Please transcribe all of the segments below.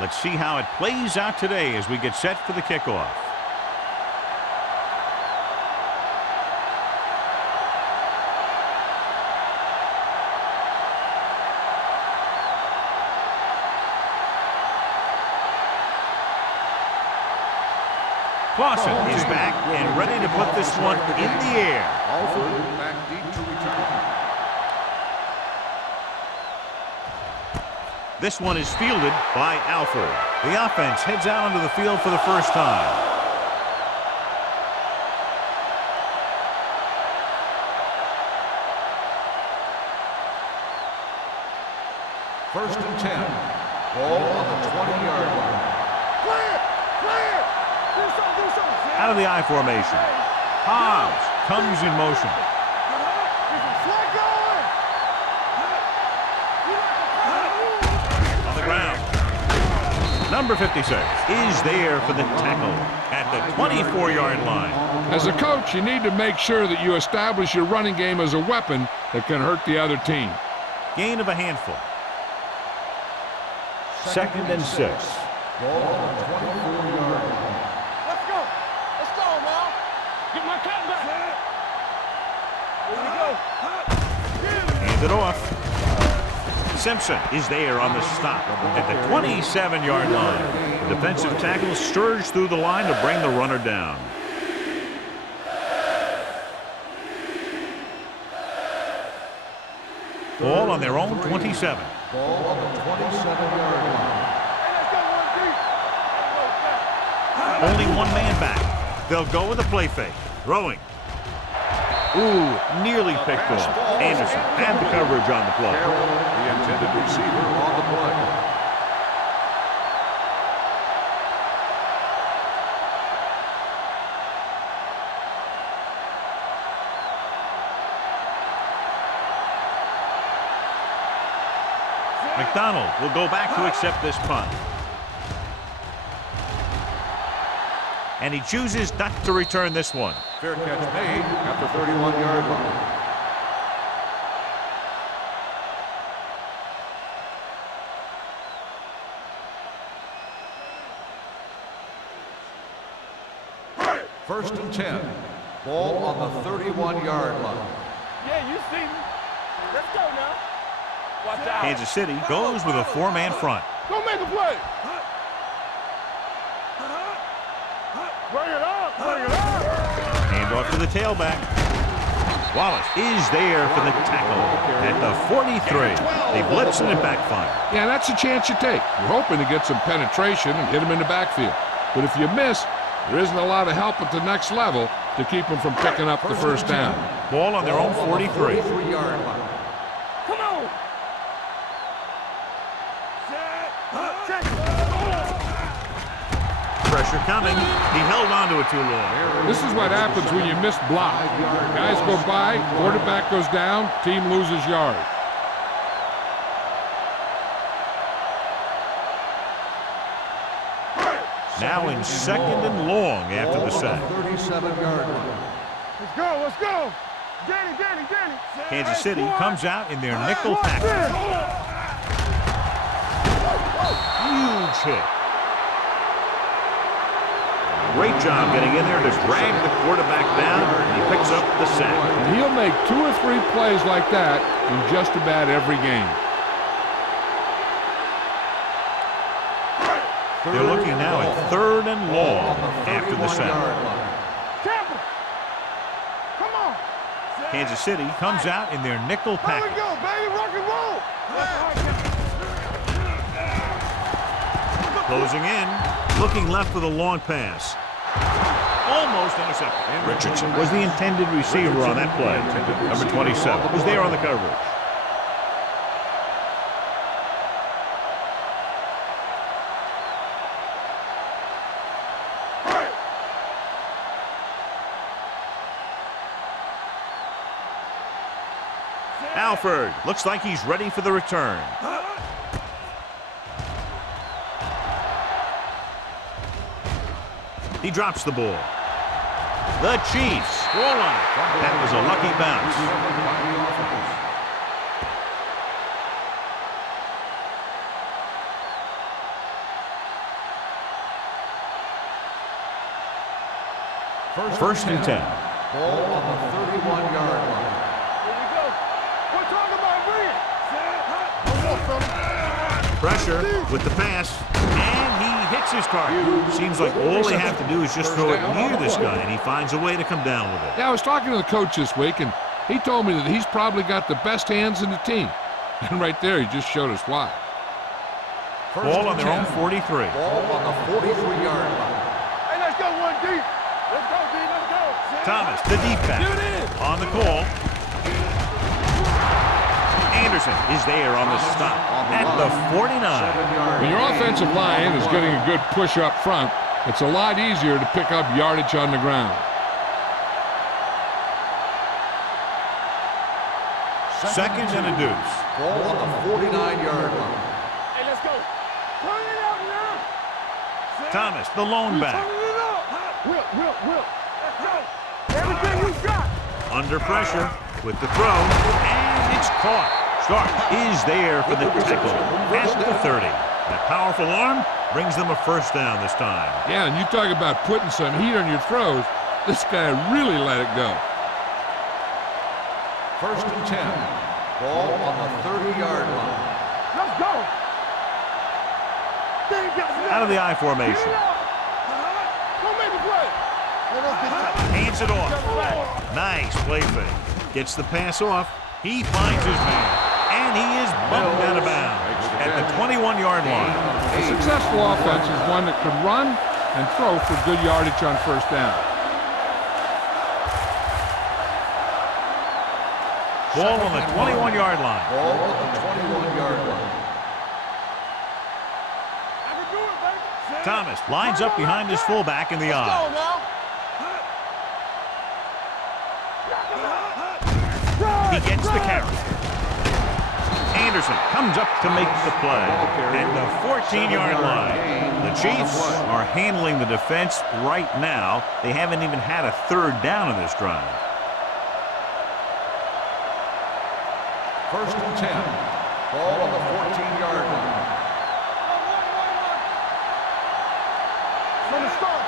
Let's see how it plays out today as we get set for the kickoff. Clausen is back and ready to put this one in the air. Alford back deep to return. This one is fielded by Alford. The offense heads out onto the field for the first time. First and 10. Ball on the 20-yard line. Out of the I formation. Hobbs comes in motion. On the ground. Number 56 is there for the tackle at the 24-yard line. As a coach, you need to make sure that you establish your running game as a weapon that can hurt the other team. Gain of a handful. Second and 6. Ball on the 24-yard line. Get my cat back. Here we go. Hand it off. Simpson is there on the stop at the 27-yard line. The defensive tackle surged through the line to bring the runner down. Ball on their own 27. Ball on the 27-yard line. Only one man back. They'll go with a play fake. Throwing. Ooh, nearly picked off. Anderson had the coverage on the play. The intended receiver on the play. McDonald will go back to accept this punt. And he chooses not to return this one. Fair catch made at the 31-yard line. First and 10. Ball on the 31-yard line. Yeah, you see me. Let's go now. Watch out. Kansas City goes with a four-man front. Go make a play. Bring it up. Bring it up. Hand off to the tailback. Wallace is there for the tackle at the 43. They blitz and it backfire. Yeah, that's a chance you take. You're hoping to get some penetration and hit him in the backfield. But if you miss, there isn't a lot of help at the next level to keep them from picking up the first down. Ball on their own 43. 43-yard line. Come on. Pressure coming. He held on to it too long. This is what happens when you miss block. Guys go by, quarterback goes down, team loses yard. Now in second and long after the sack. 37-yard line. Let's go. Let's go. Danny. Kansas City comes out in their nickel package. Huge hit. Great job getting in there to drag the quarterback down, and he picks up the sack. And he'll make 2 or 3 plays like that in just about every game. They're looking now at third and long after the sack. Tampa. Come on. Kansas City comes out in their nickel There we package. go, baby. Rock and roll. Closing in, looking left for the long pass. Almost intercepted. Richardson was the intended receiver on that play. Number 27 was there on the coverage. Alford looks like he's ready for the return. He drops the ball. The Chiefs score on it. That was a lucky bounce. First and 10. Ball on the 31-yard line. Here we go. We're talking about bring it. Pressure with the pass, and he hits his target. Seems like all they have to do is just throw it near this guy, and he finds a way to come down with it. Yeah, I was talking to the coach this week, and he told me that he's probably got the best hands in the team. And right there, he just showed us why. Ball on their own 43. Ball on the 43-yard line. Hey, let's go one deep. Let's go, D. Let's go. Thomas, the deep back, on the call. Anderson is there on the stop at the 49. When your offensive line is getting a good push up front, it's a lot easier to pick up yardage on the ground. Second and a deuce. Ball on the 49-yard line. Hey, let's go. Turn it out now. Thomas, the lone back. Turn it up. Will. Let's go. Everything we got. Under pressure with the throw, and it's caught. Stark is there for the tackle at the 30. That powerful arm brings them a first down this time. Yeah, and you talk about putting some heat on your throws. This guy really let it go. First and 10. Ball on the 30-yard line. Let's go. Out of the I formation. Don't make a play. Hands it off. Nice play fake. Gets the pass off. He finds his man. And he is bumped out of bounds at the 21-yard line. A successful offense is one that can run and throw for good yardage on first down. Ball on the 21-yard line. Ball on the 21-yard line. I can do it, baby. Thomas lines up behind his fullback in the Go I. now. He gets the carry. Anderson comes up to make the play at the 14-yard line. The Chiefs are handling the defense right now. They haven't even had a third down in this drive. First and 10. Ball on the 14-yard line. From the start.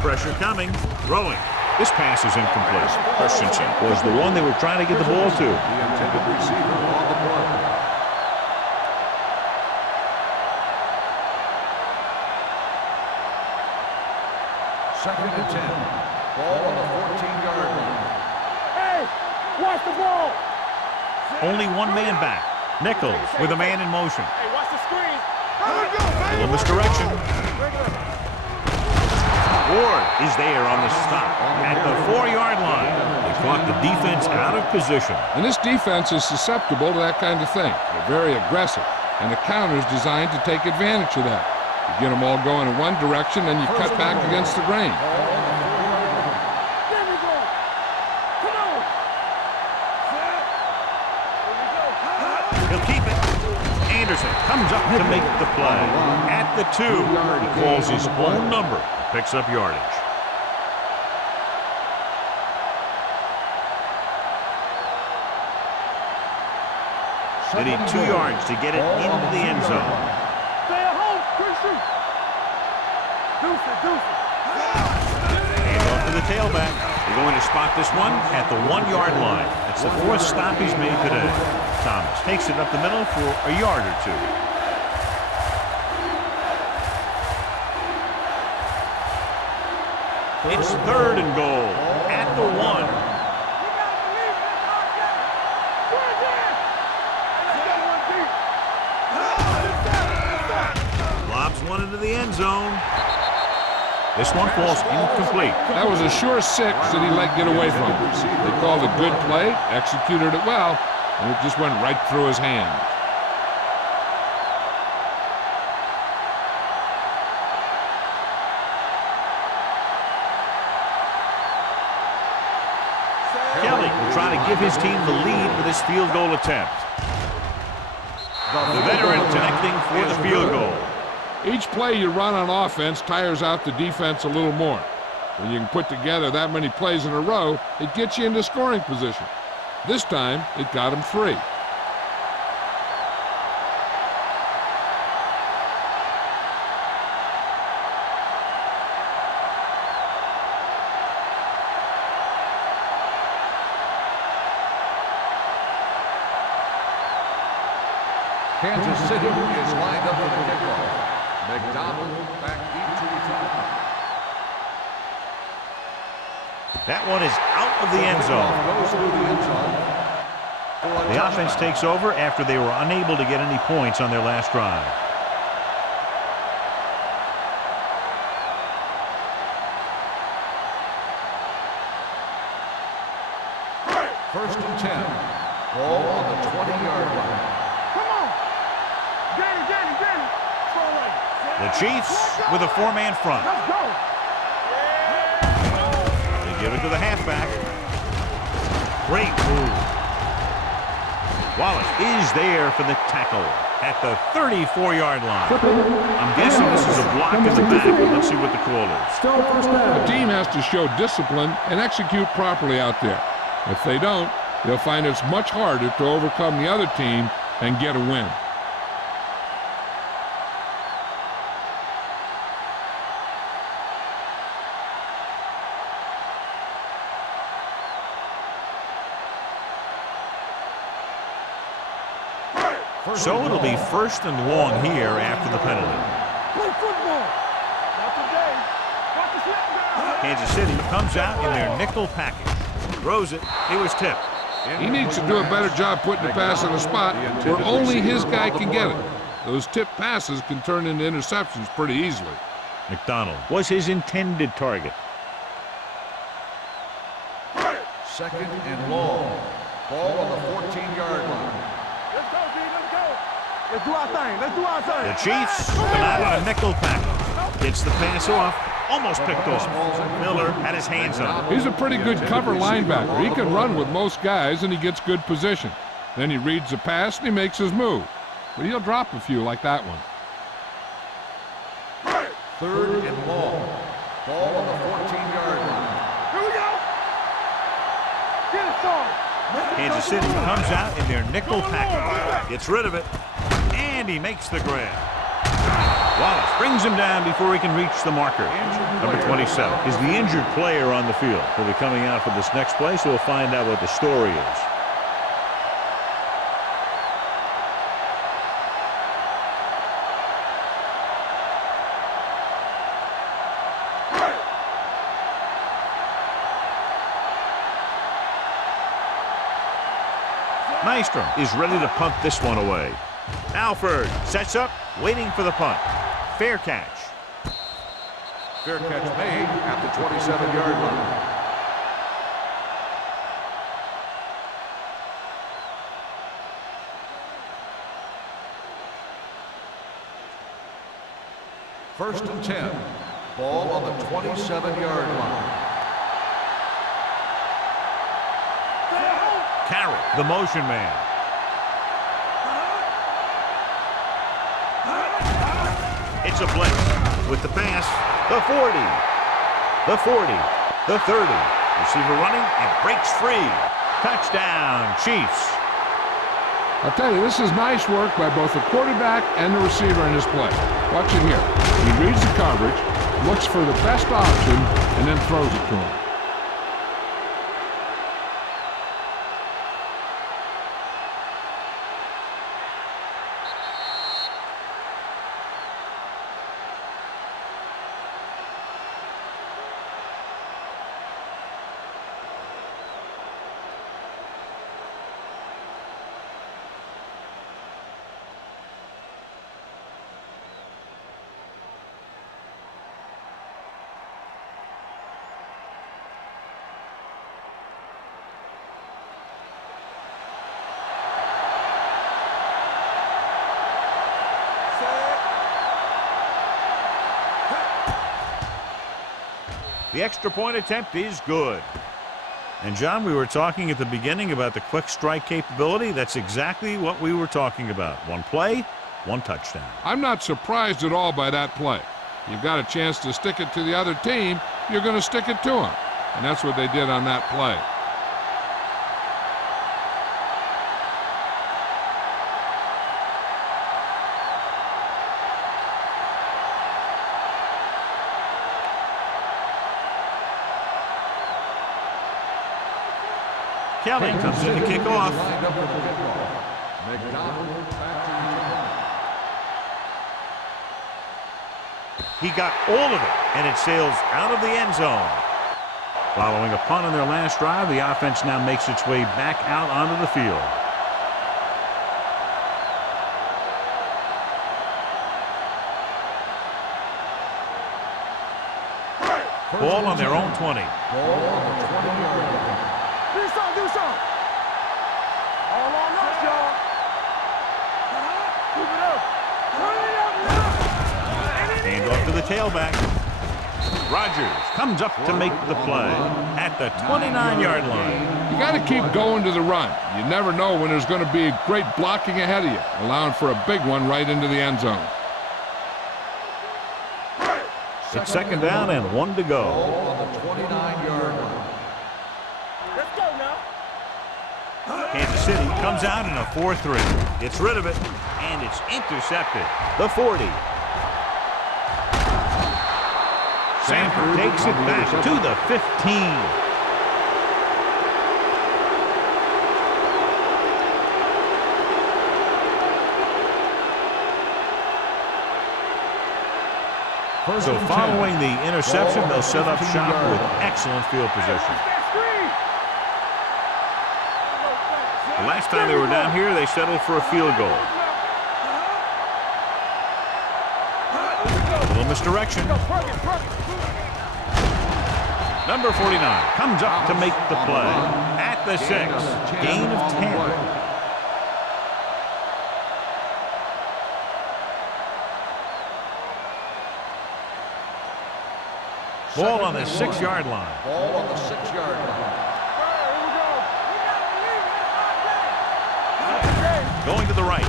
Pressure coming. Throwing. This pass is incomplete. Christensen was the one they were trying to get the ball to. The intended receiver on the play. Second and 10. Ball on the 14-yard line. Hey, watch the ball. Only one man back. Nichols with a man in motion. Hey, watch the screen. A little misdirection. Ward is there on the stop at the 4-yard line. They caught the defense out of position. And this defense is susceptible to that kind of thing. They're very aggressive, and the counter is designed to take advantage of that. You get them all going in one direction, then you cut back against the grain. There we go. Come on. He'll keep it. Anderson comes up to make the play at the 2. He calls his own number. Picks up yardage. They need 2 yards to get it into the end zone. Stay at home, Christian. Deuce. Hand off to the tailback. They're going to spot this one at the 1-yard line. That's the 4th stop he's made today. Thomas takes it up the middle for a yard or 2. It's 3rd and goal at the 1. Lobs one into the end zone. This one falls incomplete. That was a sure 6 that he let get away from. They called a good play, executed it well, and it just went right through his hand. Kelly will try to give his team the lead with this field goal attempt. The veteran connecting for the field goal. Each play you run on offense tires out the defense a little more. When you can put together that many plays in a row, it gets you into scoring position. This time, it got him 3. Kansas City is lined up for the kickoff. McDonald back deep to return. That one is out of the end zone. Goes through the end zone. The offense takes over after they were unable to get any points on their last drive. First and 10. Ball on the 20-yard line. Come on. Danny. Slow right. The Chiefs with a four-man front. Let's go. They give it to the halfback. Great move. Wallace is there for the tackle at the 34-yard line. I'm guessing this is a block in the back. Let's see what the call is. The team has to show discipline and execute properly out there. If they don't, they'll find it's much harder to overcome the other team and get a win. So it'll be first and long here after the penalty. Play football. Not today. Watch the snap down. Kansas City comes out in their nickel package. Throws it. He was tipped. He needs to do a better job putting the pass in a spot where only his guy can get it. Those tip passes can turn into interceptions pretty easily. McDonald was his intended target. Second and long. Ball on the 14-yard line. Let's go, D. Let's go. Let's do our thing. Let's do our thing. The Chiefs come out on a nickel package. Gets the pass off. Almost picked off. Miller had his hands on it. He's a pretty good cover linebacker. He can run with most guys, and he gets good position. Then he reads the pass, and he makes his move. But he'll drop a few like that one. Third and long. Ball on the 14-yard line. Here we go. Get it started. Kansas City comes out in their nickel package. Gets rid of it. And he makes the grab. Wallace brings him down before he can reach the marker. Number 27 is the injured player on the field. He'll be coming out for this next play, so we'll find out what the story is. Maestro is ready to punt this one away. Alford sets up, waiting for the punt. Fair catch. Fair catch made at the 27-yard line. First and 10. Ball on the 27-yard line. Carroll, the motion man. It's a blitz with the pass. The 40, the 40, the 30. Receiver running and breaks free. Touchdown, Chiefs. I'll tell you, this is nice work by both the quarterback and the receiver in this play. Watch it here. He reads the coverage, looks for the best option, and then throws it to him. The extra point attempt is good. And, John, we were talking at the beginning about the quick strike capability. That's exactly what we were talking about. One play, one touchdown. I'm not surprised at all by that play. You've got a chance to stick it to the other team, you're going to stick it to them. And that's what they did on that play. Kelly comes in to kick off. Lined up for the kickoff. McDonald back to return. He got all of it, and it sails out of the end zone. Following a punt on their last drive, the offense now makes its way back out onto the field. Ball on their own 20. Ball on the 20-yard line. Do something. All on us, y'all. Keep it up. Hand off to the tailback. Rogers comes up to make the play at the 29-yard line. You got to keep going to the run. You never know when there's going to be great blocking ahead of you, allowing for a big one right into the end zone. It's second down and 1 to go. Ball on the 29-yard line. Let's go now. Kansas City comes out in a 4-3. Gets rid of it, and it's intercepted. The 40. Sanford takes it back to the 15. So following the interception, they'll set up shop with excellent field position. The last time they were down here, they settled for a field goal. A little misdirection. Number 49 comes up to make the play at the 6. Gain of 10. Ball on the 6-yard line. Ball on the 6-yard line. Going to the right.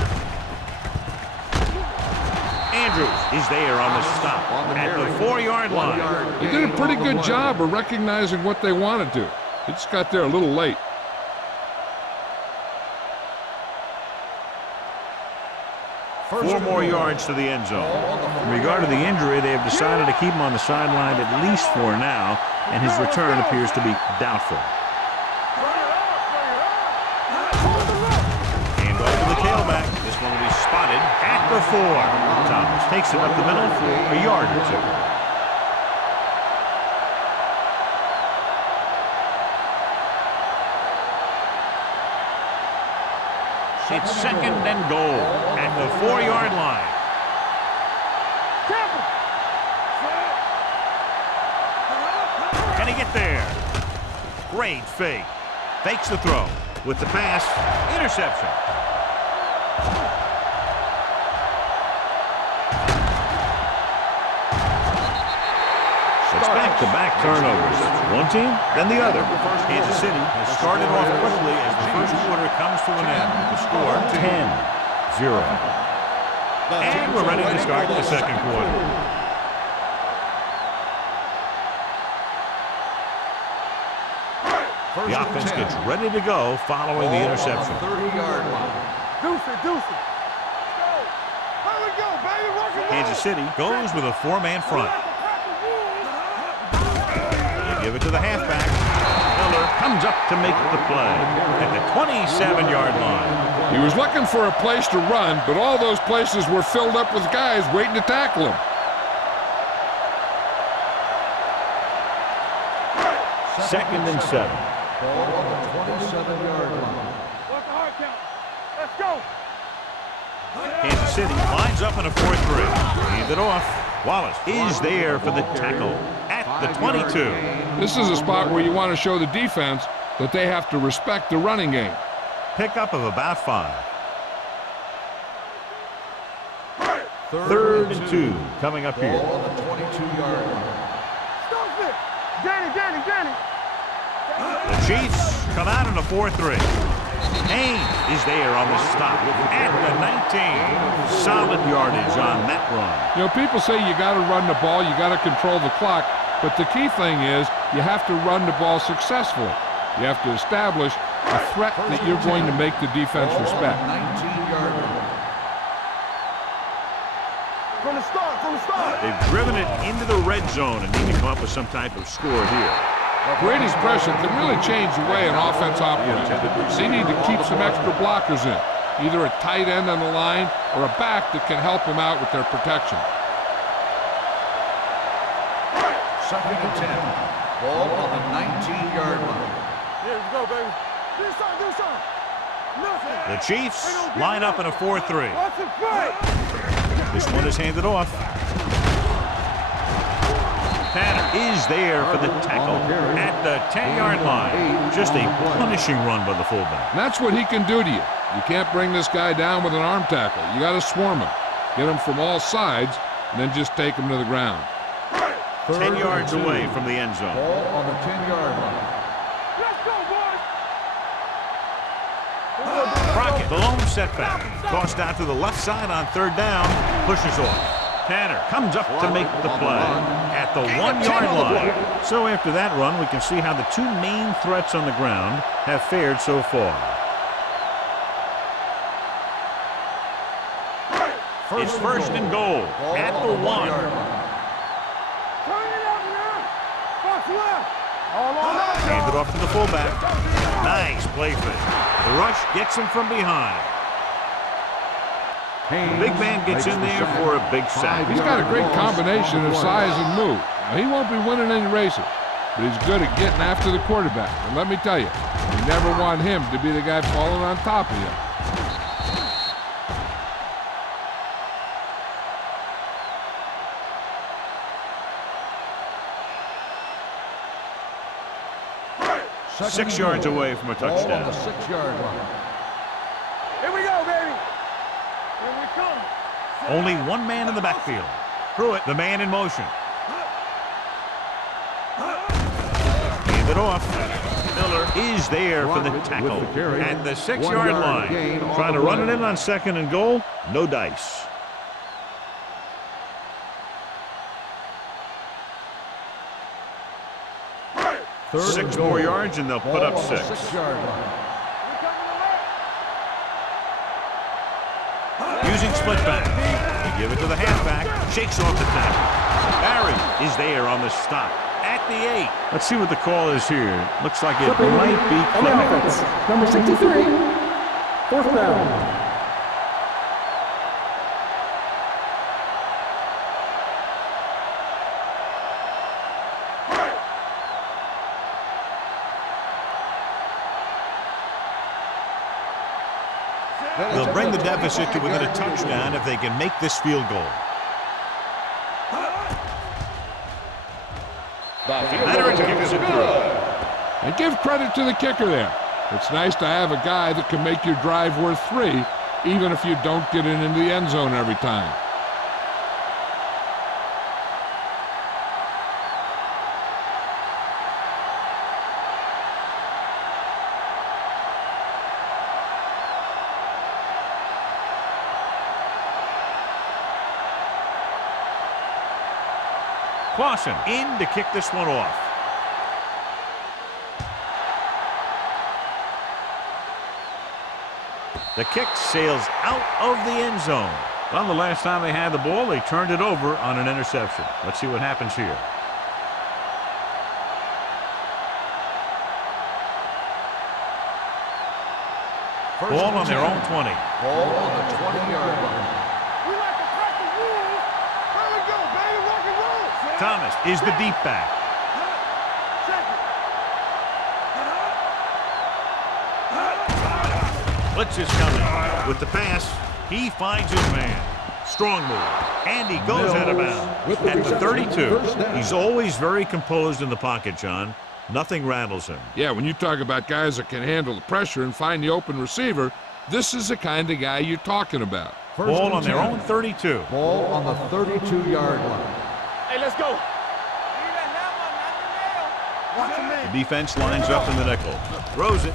Andrews is there on the stop at the 4-yard line. They did a pretty good job of recognizing what they wanted to. They just got there a little late. Four more yards to the end zone. In regard to the injury, they have decided to keep him on the sideline at least for now, and his return appears to be doubtful. And off to the tailback. This one will be spotted at the 4. Thomas takes it up the middle for a yard or 2. It's second and goal at the 4-yard line. Can he get there? Great fake. Fakes the throw. With the pass, interception. It's back-to-back turnovers. One team, then the other. Kansas City has started off quickly as the first quarter comes to an end with the score 10-0. And we're ready to start the second quarter. The offense gets ready to go following the interception. 30-yard line. Deuce it. Go. Here we go, baby. Work it. Kansas City goes with a 4-man front. Give it to the halfback. Miller comes up to make the play at the 27-yard line. He was looking for a place to run, but all those places were filled up with guys waiting to tackle him. Second and 7. Ball on the 27-yard line. What's the hard count? Let's go. Kansas City lines up in a 4-3. Hand it off. Wallace is there for the tackle at the 22. This is a spot where you want to show the defense that they have to respect the running game. Pickup of about 5. Third and 2 coming up here. Ball on the 22-yard line. Stop it. Danny. The Chiefs come out in a 4-3. Haynes is there on the stop at the 19. Solid yardage on that run. You know, people say you got to run the ball, you got to control the clock, but the key thing is you have to run the ball successfully. You have to establish a threat that you're going to make the defense respect. 19-yard line. From the start. They've driven it into the red zone and need to come up with some type of score here. Brady's pressure can really change the way an offense operates. They need to keep some extra blockers in, either a tight end on the line or a back that can help them out with their protection. Second and 10. Ball on the 19-yard line. Here we go, baby. Do something, do something. Nothing. The Chiefs line up in a 4-3. Watch it fight. This one is handed off. Tanner is there for the tackle at the 10-yard line. Just a punishing run by the fullback. And that's what he can do to you. You can't bring this guy down with an arm tackle. You got to swarm him. Get him from all sides, and then just take him to the ground. 10 yards away from the end zone. Ball on the 10-yard line. Let's go, boys. Crockett, the lone setback. Tossed out to the left side on third down. Pushes off. Tanner comes up to make the play at the 1-yard line. So after that run, we can see how the two main threats on the ground have fared so far. It's first and goal at the 1. Turn it up now. Box left. All on that. Hand it off to the fullback. Nice play fake. The rush gets him from behind. The big man gets in there for a big sack. He's got a great combination of size and move. Now, he won't be winning any races, but he's good at getting after the quarterback. And let me tell you, you never want him to be the guy falling on top of you. Six yards away from a touchdown. Ball on the 6-yard line. Here we go, baby. Here we come. Only one man in the backfield. Pruitt, the man in motion. Hand it off. Miller is there for the tackle at the 6-yard line. Trying to run it in on second and goal. No dice. 6 more yards and they'll put up 6. 6-yard line. Using split back. You give it to the halfback. Shakes off the tackle. Barry is there on the stop at the 8. Let's see what the call is here. Looks like it might be clipping. Number 63, fourth down. They'll bring the deficit to within a touchdown if they can make this field goal. Veteran kicks it through. And give credit to the kicker there. It's nice to have a guy that can make your drive worth 3, even if you don't get it into the end zone every time. Clausen in to kick this one off. The kick sails out of the end zone. Well, the last time they had the ball, they turned it over on an interception. Let's see what happens here. Ball on their own 20. Ball on the 20-yard line. We like to crack the rules. Here we go, baby. Rock and roll. Thomas is the deep back. Blitz is coming. With the pass, he finds his man. Strong move. And he goes out of bounds at the 32. He's always very composed in the pocket, John. Nothing rattles him. Yeah, when you talk about guys that can handle the pressure and find the open receiver, this is the kind of guy you're talking about. Ball on their own 32. Ball on the 32-yard line. Hey, let's go. The defense lines up in the nickel. Throws it.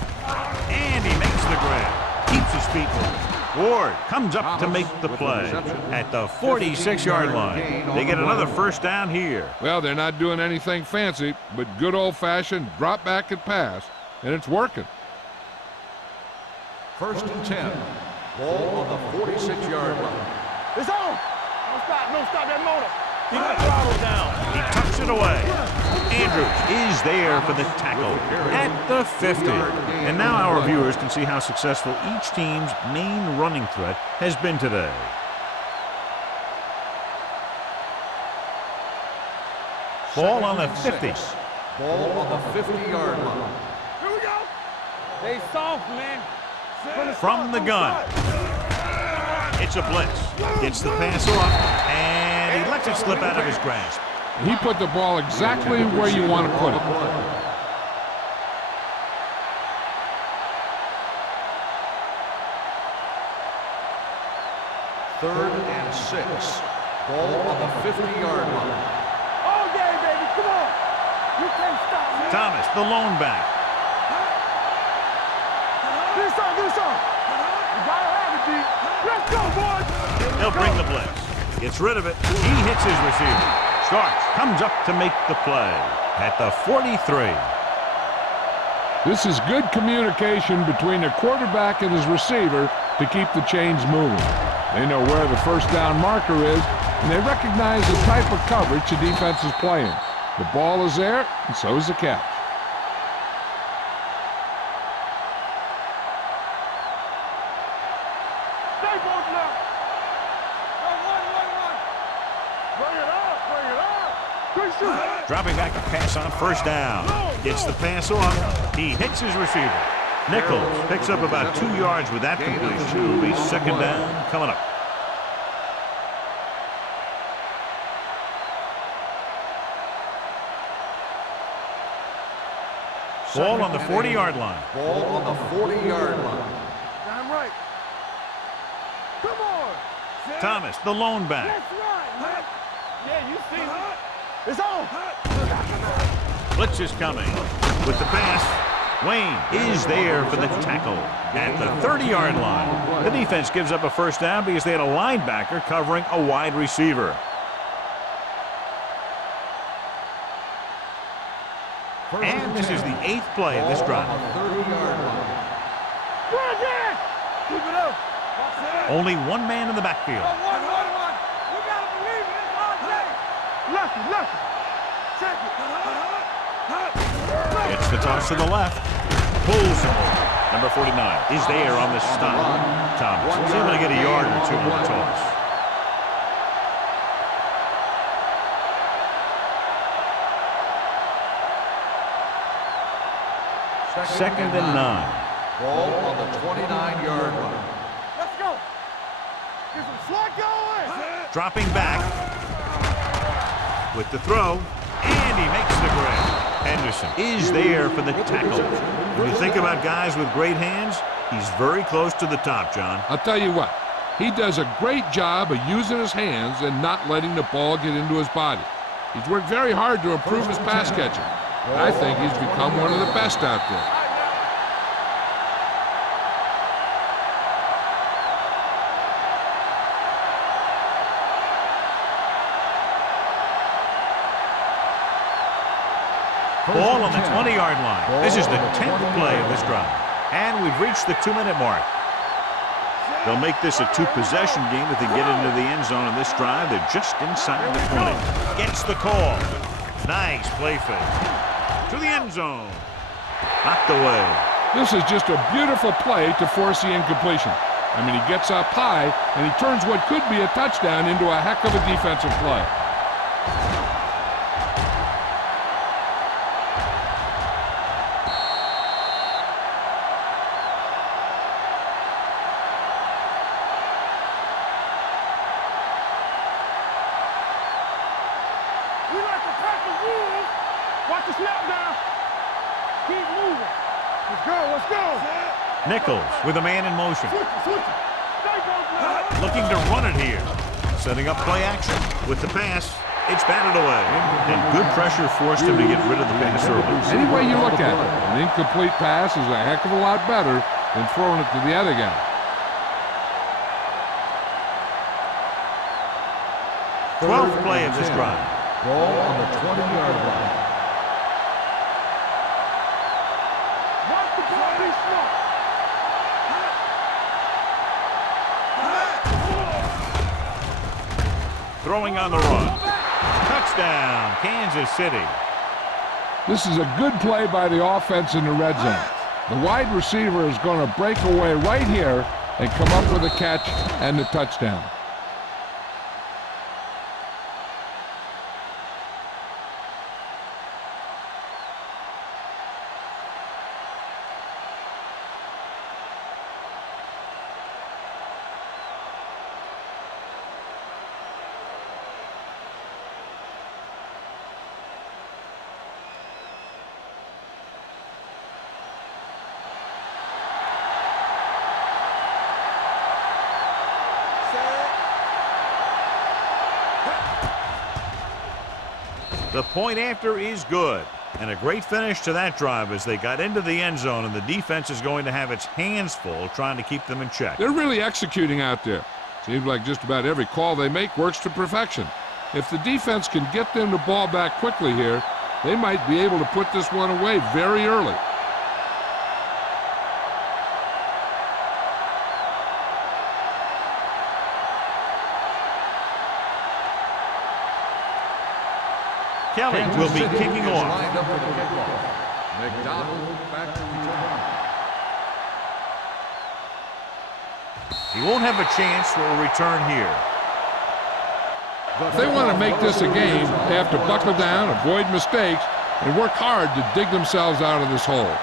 And he makes the grab. Keeps his feet moving. Ward comes up to make the play at the 46-yard line. They get another first down here. Well, they're not doing anything fancy, but good old-fashioned drop back and pass, and it's working. First and 10. Ball on the 46-yard line. It's on. No stop that motor. He tucks it away. Andrews is there for the tackle at the 50. And now our viewers can see how successful each team's main running threat has been today. Ball on the 50. Ball on the 50-yard line. Here we go. They soft, man. From the gun. It's a blitz. Gets the pass off, and he lets it slip out of his grasp. He put the ball exactly where you want to put it. Third and 6. Ball on the 50-yard line. All day, baby. Come on. You can't stop me. Thomas, the lone back. Do some. You gotta have it, D. Let's go, boys. He'll bring the blitz. Gets rid of it. He hits his receiver. Starks comes up to make the play at the 43. This is good communication between the quarterback and his receiver to keep the chains moving. They know where the first down marker is, and they recognize the type of coverage the defense is playing. The ball is there, and so is the catch. Stay both now. One. Bring it up. Good shoot. Dropping back to pass on first down. Gets the pass off. He hits his receiver. Nichols picks up about 2 yards with that completion. It'll be second down coming up. Ball on the 40-yard line. Ball on the 40-yard line. Damn right. Come on. Thomas, the lone back. That's right, man. Yeah, you see it. It's on. Blitz is coming. With the pass, Wayne is there for the tackle at the 30-yard line. The defense gives up a first down because they had a linebacker covering a wide receiver. And this is the 8th play of this drive. 30-yard line. Run, Jack. Keep it up. Only one man in the backfield. One. We gotta believe it. It's all day. Lucky. Check it. It's the toss to the left. Pulls him. Number 49 is there on the stop. Thomas was able to get a yard or two on the toss. Second and 9. Ball on the 29-yard line. Let's go. Get some slot going. Dropping back with the throw, and he makes the grab. Henderson is there for the tackle. When you think about guys with great hands, he's very close to the top, John. I'll tell you what, he does a great job of using his hands and not letting the ball get into his body. He's worked very hard to improve his pass catching. I think he's become one of the best out there. Ball on the 20-yard line. This is the 10th play of this drive. And we've reached the 2-minute mark. They'll make this a 2-possession game if they get into the end zone in this drive. They're just inside the 20. Gets the call. Nice play fake. To the end zone. Knocked away. This is just a beautiful play to force the incompletion. I mean, he gets up high, and he turns what could be a touchdown into a heck of a defensive play. We like to pack the rules. Watch the snap down. Keep moving. Let's go. Nichols with a man in motion. Switch it. Stay both now. Looking to run it here. Setting up play action. With the pass, it's batted away. And good pressure forced him to get rid of the pass early. Any way you look at it, an incomplete pass is a heck of a lot better than throwing it to the other guy. 12th play of this drive. Ball on the 20-yard line. Watch the ball be smart. Throwing on the run. Touchdown, Kansas City. This is a good play by the offense in the red zone. The wide receiver is going to break away right here and come up with a catch and the touchdown. The point after is good. And a great finish to that drive as they got into the end zone, and the defense is going to have its hands full trying to keep them in check. They're really executing out there. Seems like just about every call they make works to perfection. If the defense can get them the ball back quickly here, they might be able to put this one away very early. Kelly will be kicking off. Lined up for the kickoff. McDonald back to return. He won't have a chance for a return here. If they want to make this a game, they have to buckle down, avoid mistakes, and work hard to dig themselves out of this hole.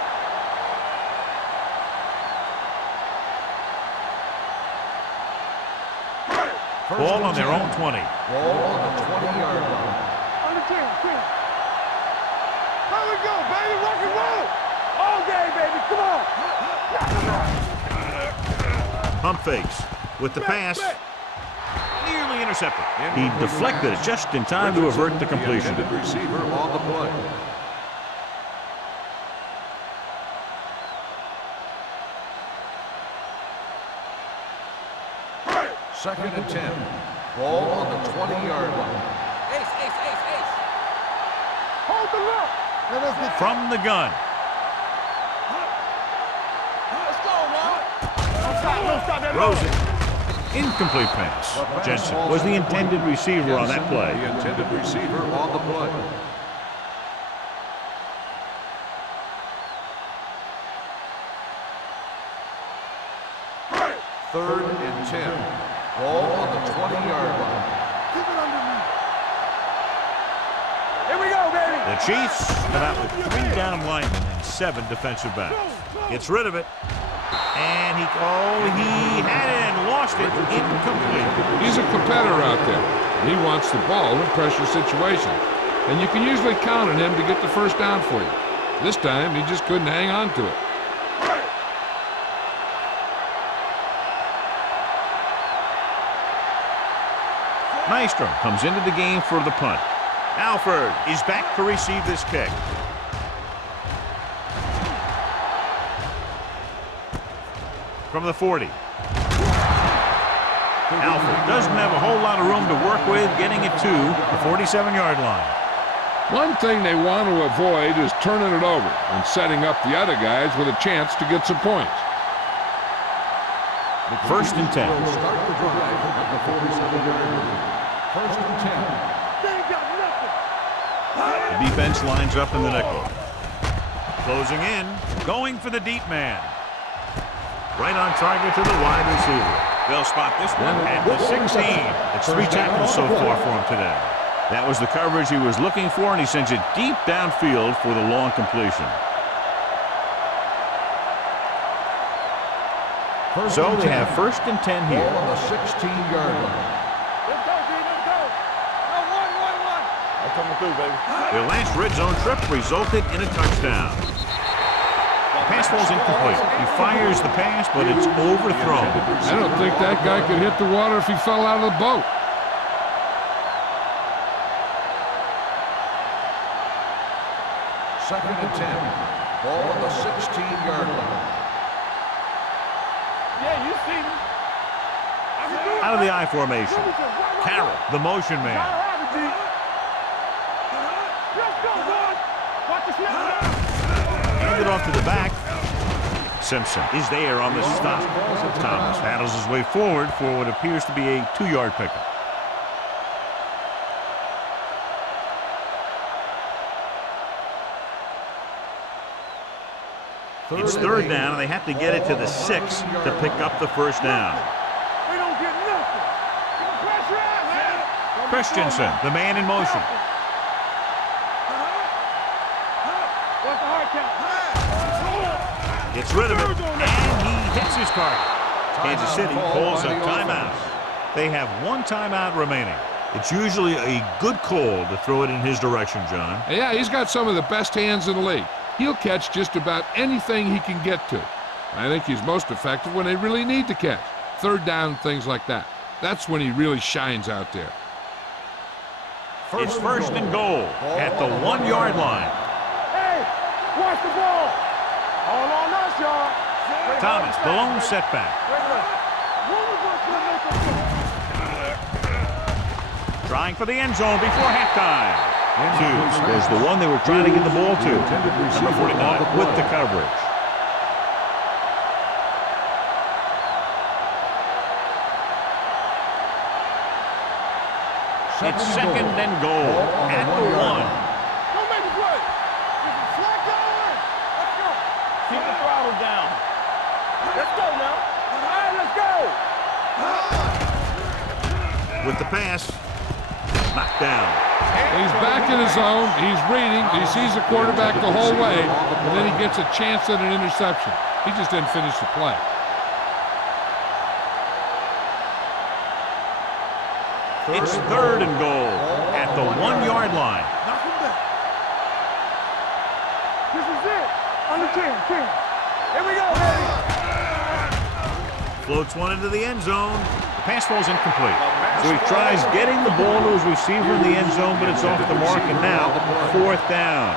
Ball on their own 20. Ball on the 20-yard line. On the 10. How we go, baby? Rock and roll. All day, baby. Come on. Pump fakes with the pass. Nearly intercepted. He deflected it just in time to avert the completion. The receiver on the play. Second and 10. Ball on the 20-yard line. Ace. Hold the look. Let us get From the gun. Let's go, man. Don't stop that. Rosen. Incomplete pass. Jensen was the intended receiver on that play. The intended receiver on the play. Third and 10. Ball on the 20-yard line. Keep it underneath. Here we go, baby. The Chiefs come out with 3 down linemen and 7 defensive backs. Gets rid of it. And he had it and lost it. Incomplete. He's a competitor out there, and he wants the ball in pressure situations. And you can usually count on him to get the first down for you. This time, he just couldn't hang on to it. Nystrom comes into the game for the punt. Alford is back to receive this kick. From the 40. Alford doesn't have a whole lot of room to work with, getting it to the 47-yard line. One thing they want to avoid is turning it over and setting up the other guys with a chance to get some points. First and 10. Start the drive at the 47-yard line. First and 10. They ain't got nothing. The defense lines up in the nickel. Closing in, going for the deep man. Right on target to the wide receiver. They'll spot this one at the 16. It's 3 tackles so far for him today. That was the coverage he was looking for, and he sends it deep downfield for the long completion. So they have first and 10 here. Ball on the 16-yard line. Let's go, G. Let's go. No, one. I'm coming through, baby. Their last red zone trip resulted in a touchdown. Pass falls incomplete. He fires the pass, but it's overthrown. I don't think that guy could hit the water if he fell out of the boat. Second and 10. Ball on the 16-yard line. Yeah, you see me. I can do it. Out of the I formation. Carroll, the motion man. Let's go, boys. Watch the snap now. Hand it off to the back. Simpson is there on the stop. Thomas paddles his way forward for what appears to be a 2-yard pickup. It's third down, and they have to get it to the 6 to pick up the first down. We don't get nothing. Get the pressure out, man. Christensen, the man in motion. What's the hard count? Gets rid of it, and he hits his target. Kansas City calls a timeout. They have 1 timeout remaining. It's usually a good call to throw it in his direction, John. Yeah, he's got some of the best hands in the league. He'll catch just about anything he can get to. I think he's most effective when they really need to catch. Third down, things like that. That's when he really shines out there. It's first and goal at the 1-yard line. Hey, watch the ball. All on us, y'all. Thomas, the lone setback. Trying for the end zone before halftime. Hughes was the one they were trying to get the ball to. Number 49 with the coverage. It's second and goal at the 1. Don't make a play. Flag going. Let's go. Keep the throttle down. Let's go now. All right, let's go. With the pass, knocked down. He's back in his zone. He's reading. He sees the quarterback the whole way, and then he gets a chance at an interception. He just didn't finish the play. It's third and goal at the 1-yard line. Knock him back. This is it. Under 10. Here we go, baby. Floats one into the end zone. The pass falls incomplete. So he tries getting the ball to his receiver in the end zone, but it's off the mark, and now fourth down.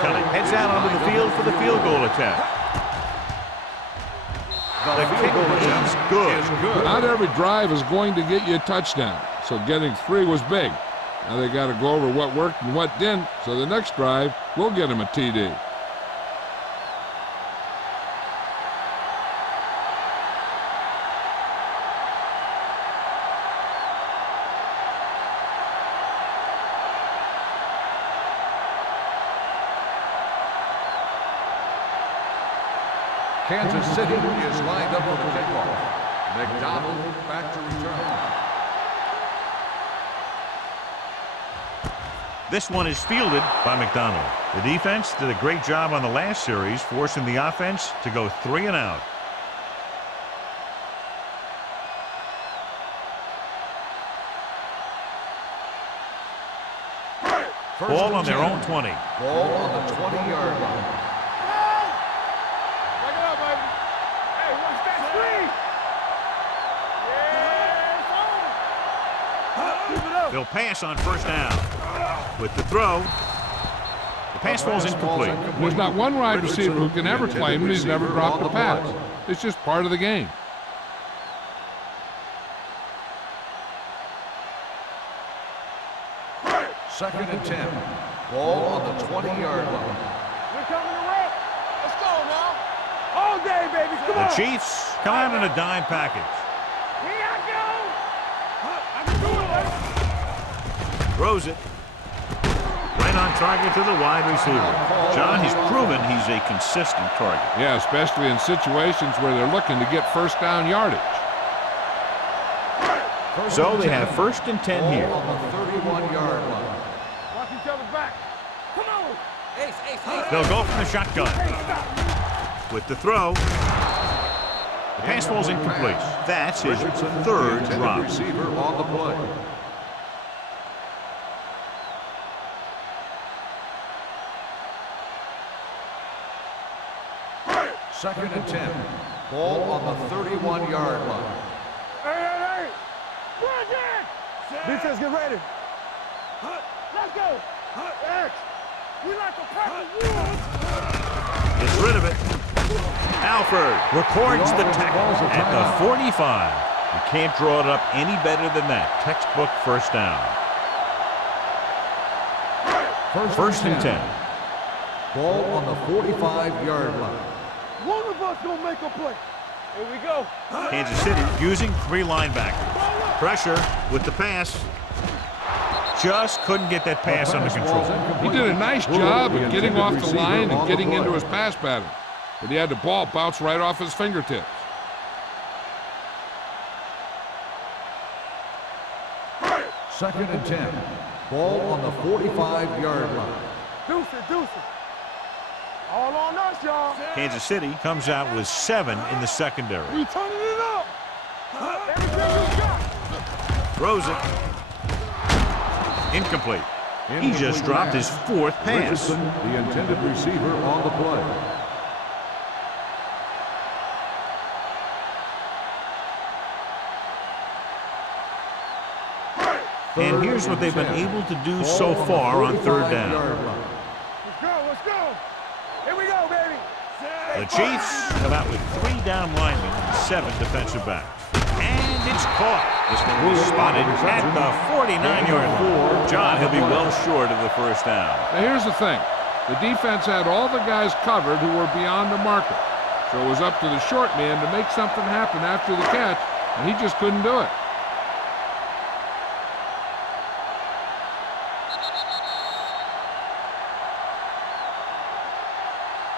Kelly heads out onto the field for the field goal attempt. The kick is good. Not every drive is going to get you a touchdown, so getting 3 was big. Now they got to go over what worked and what didn't, so the next drive will get him a TD. Kansas City is lined up for the kickoff. McDonald back to return. This one is fielded by McDonald. The defense did a great job on the last series, forcing the offense to go 3 and out. Ball on their own 20. Ball on the 20-yard line. Back it up, baby. Hey, watch that screen. Yeah, keep it up. They'll pass on first down. With the throw, the pass falls incomplete. There's not one wide receiver who can ever claim that he's never dropped a pass. It's just part of the game. Second and 10. Ball on the 20-yard line. We're coming to rep. Let's go now. All day, baby. Come The on. Chiefs come out in a dime package. Here I go. I can do it, baby. Throws it. Right on target to the wide receiver. John, he's proven he's a consistent target. Yeah, especially in situations where they're looking to get first down yardage. So they have first and 10 here. Ball on the 31-yard line. Watch each other back. Come on. Ace. They'll go from the shotgun. With the throw, the pass falls incomplete. That's his third drop. Receiver on the play. Second and 10. Ball on the 31-yard line. Hey. Run again. Defense, get ready. Let's go. X. We like to pack the wood. Gets rid of it. Alford records the tackle at the 45. You can't draw it up any better than that. Textbook first down. First and 10. Ball on the 45-yard line. One of us gonna make a play. Here we go. Kansas City using 3 linebackers. Pressure with the pass. Just couldn't get that pass under control. He did a nice job of getting off the line and getting into his pass pattern, but he had the ball bounce right off his fingertips. Second and 10. Ball on the 45-yard line. Deuce it. All on us, y'all. Kansas City comes out with 7 in the secondary. We turning it up. Everything you got. Throws it. Incomplete. He just dropped his 4th pass. Richardson, the intended receiver on the play. And here's what they've been able to do so far on 3rd down. Let's go. Here we go, baby. The Chiefs come out with 3 down linemen and 7 defensive backs. And it's caught. This one was spotted at the 49-yard line. John, he'll be well short of the 1st down. Now here's the thing. The defense had all the guys covered who were beyond the marker. So it was up to the short man to make something happen after the catch, and he just couldn't do it.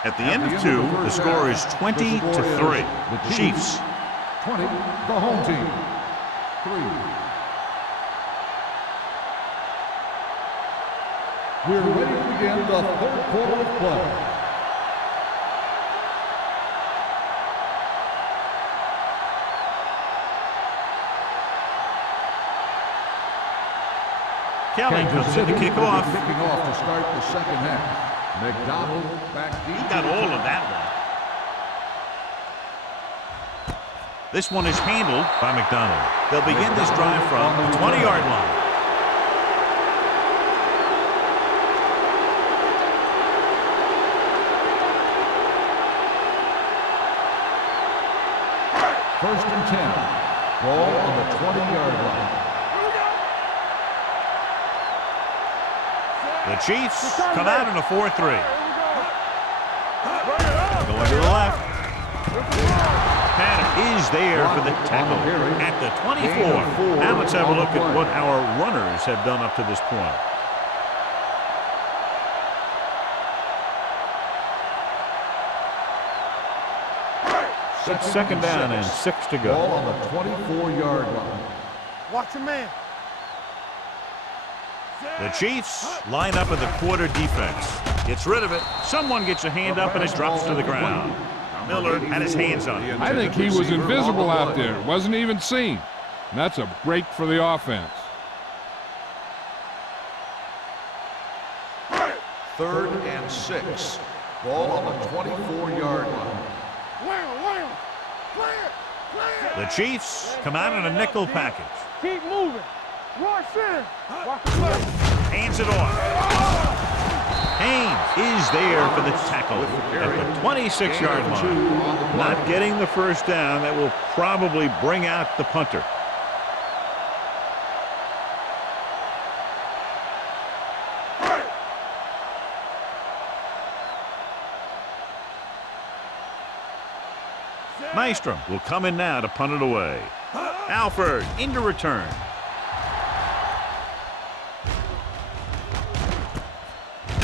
At the end of 2, the score is 20-3. The Chiefs. 20, the home team. 3. We're ready to begin the 3rd quarter of play. Kelly comes in to kick off. Kicking off to start the 2nd half. McDonald back deep. He got all of that one. This one is handled by McDonald. They'll begin this drive from the 20-yard line. First and 10. Ball on the 20-yard line. The Chiefs come out in a 4-3. Going to the left. Tanner is there for the tackle at the 24. Now let's have a look at what our runners have done up to this point. It's 2nd down and 6 to go. Ball on the 24-yard line. Watch your man. The Chiefs line up in the quarter defense. Gets rid of it. Someone gets a hand up and it drops to the ground. Miller had his hands on it. I think he was invisible out there. Wasn't even seen. And that's a break for the offense. 3rd and 6. Ball on the 24-yard line. The Chiefs come out in a nickel package. Keep moving. Rush in. Hands it off. Haynes is there for the tackle at the 26-yard line. Not getting the 1st down. That will probably bring out the punter. Nystrom will come in now to punt it away. Alford into return.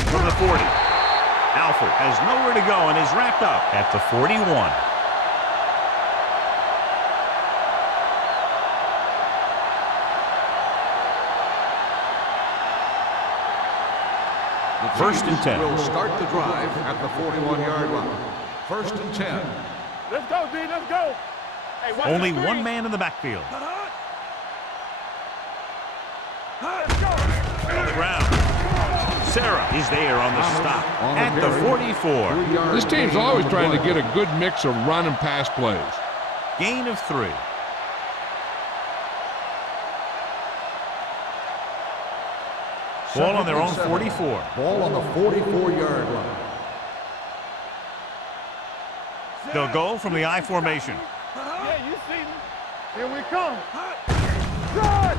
From the 40. Alford has nowhere to go and is wrapped up at the 41. First and 10. Will start the drive at the 41-yard line. 1st and 10. Let's go, D. Let's go. Hey, Only one man in the backfield. On the ground. Sarah is there on the stop at the 44. This team's always trying to get a good mix of run and pass plays. Gain of 3. Ball on their own 44. Ball on the 44-yard line. They'll go from the I formation. Yeah, you see me. Here we come. Run!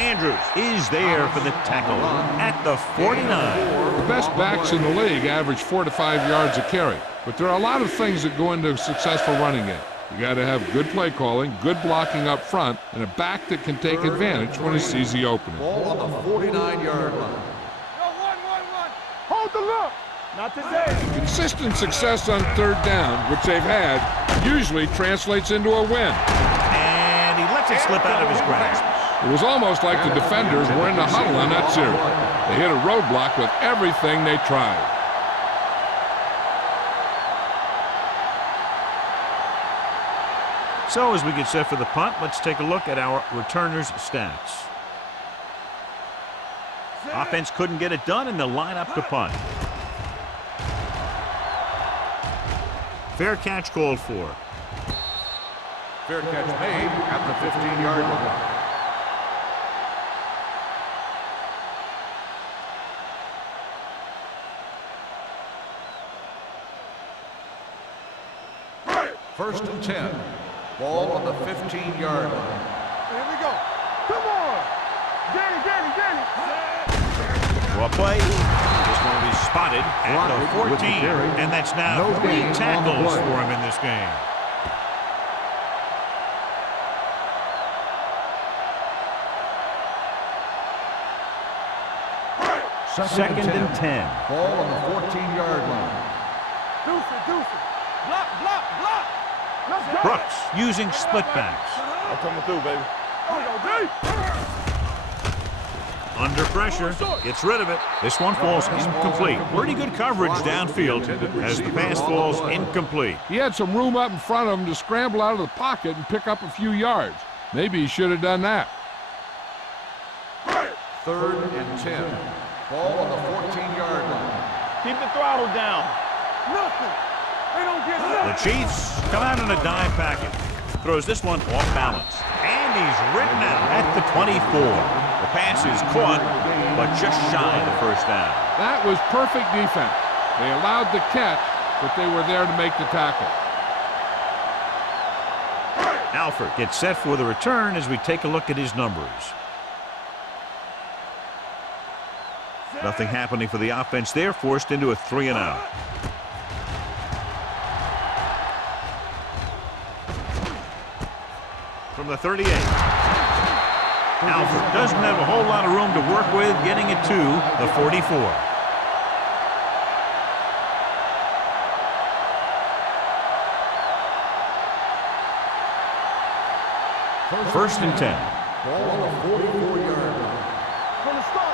Andrews is there for the tackle at the 49. The best backs in the league average 4 to 5 yards a carry. But there are a lot of things that go into a successful running game. You got to have good play calling, good blocking up front, and a back that can take advantage when he sees the opening. Ball on the 49-yard line. One. Hold the look. Not today. Consistent success on 3rd down, which they've had, usually translates into a win. And he lets it slip out of his grasp. It was almost like the defenders were in the huddle on that series. They hit a roadblock with everything they tried. So as we get set for the punt, let's take a look at our returners' stats. Offense couldn't get it done, and they'll line up to punt. Fair catch called for. Fair catch made at the 15-yard line. First and 10. Ball on the 15-yard line. Here we go. Come on. Danny. Well played. This one will be spotted at the 14. And that's now 3 tackles for him in this game. Second and 10. Ball on the 14-yard line. Deuce. Block. Let's go. Brooks using split backs. I'm coming through, baby. Under pressure, gets rid of it. This one falls incomplete. Pretty good coverage downfield as the pass falls incomplete. He had some room up in front of him to scramble out of the pocket and pick up a few yards. Maybe he should have done that. Third and 10. Ball on the 14-yard line. Keep the throttle down. Nothing. They don't get nothing. The Chiefs come out in a dime package. Throws this one off balance. And he's written out at the 24. The pass is caught, but just shy of the first down. That was perfect defense. They allowed the catch, but they were there to make the tackle. Alford gets set for the return as we take a look at his numbers. Nothing happening for the offense there, forced into a 3-and-out. From the 38. Alford doesn't have a whole lot of room to work with, getting it to the 44. First and 10. Ball on the 44-yard line. From the start.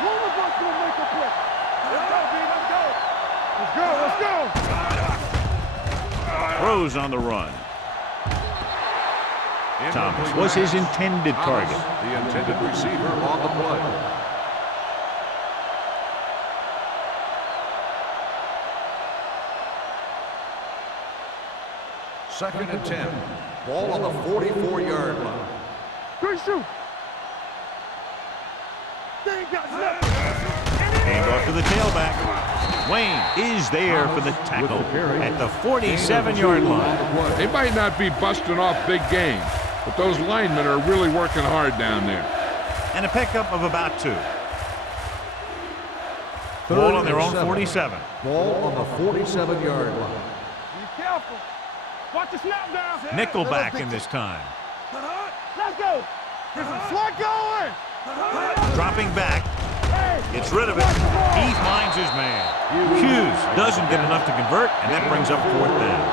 One of us will make a play. Let's go. Throws on the run. Thomas was his intended target. The intended receiver on the play. Second and 10. Ball on the 44-yard line. Great shoot. They ain't got nothing. Hand off to the tailback. Wayne is there for the tackle at the 47-yard line. They might not be busting off big games, but those linemen are really working hard down there. And a pickup of about 2. Ball on their own 47. Ball on the 47-yard line. Be careful. Watch the snap down. Nickelback in this time. Let's go. Get some slot going. Dropping back. Gets rid of it. He finds his man. Hughes doesn't get enough to convert, and that brings up 4th down.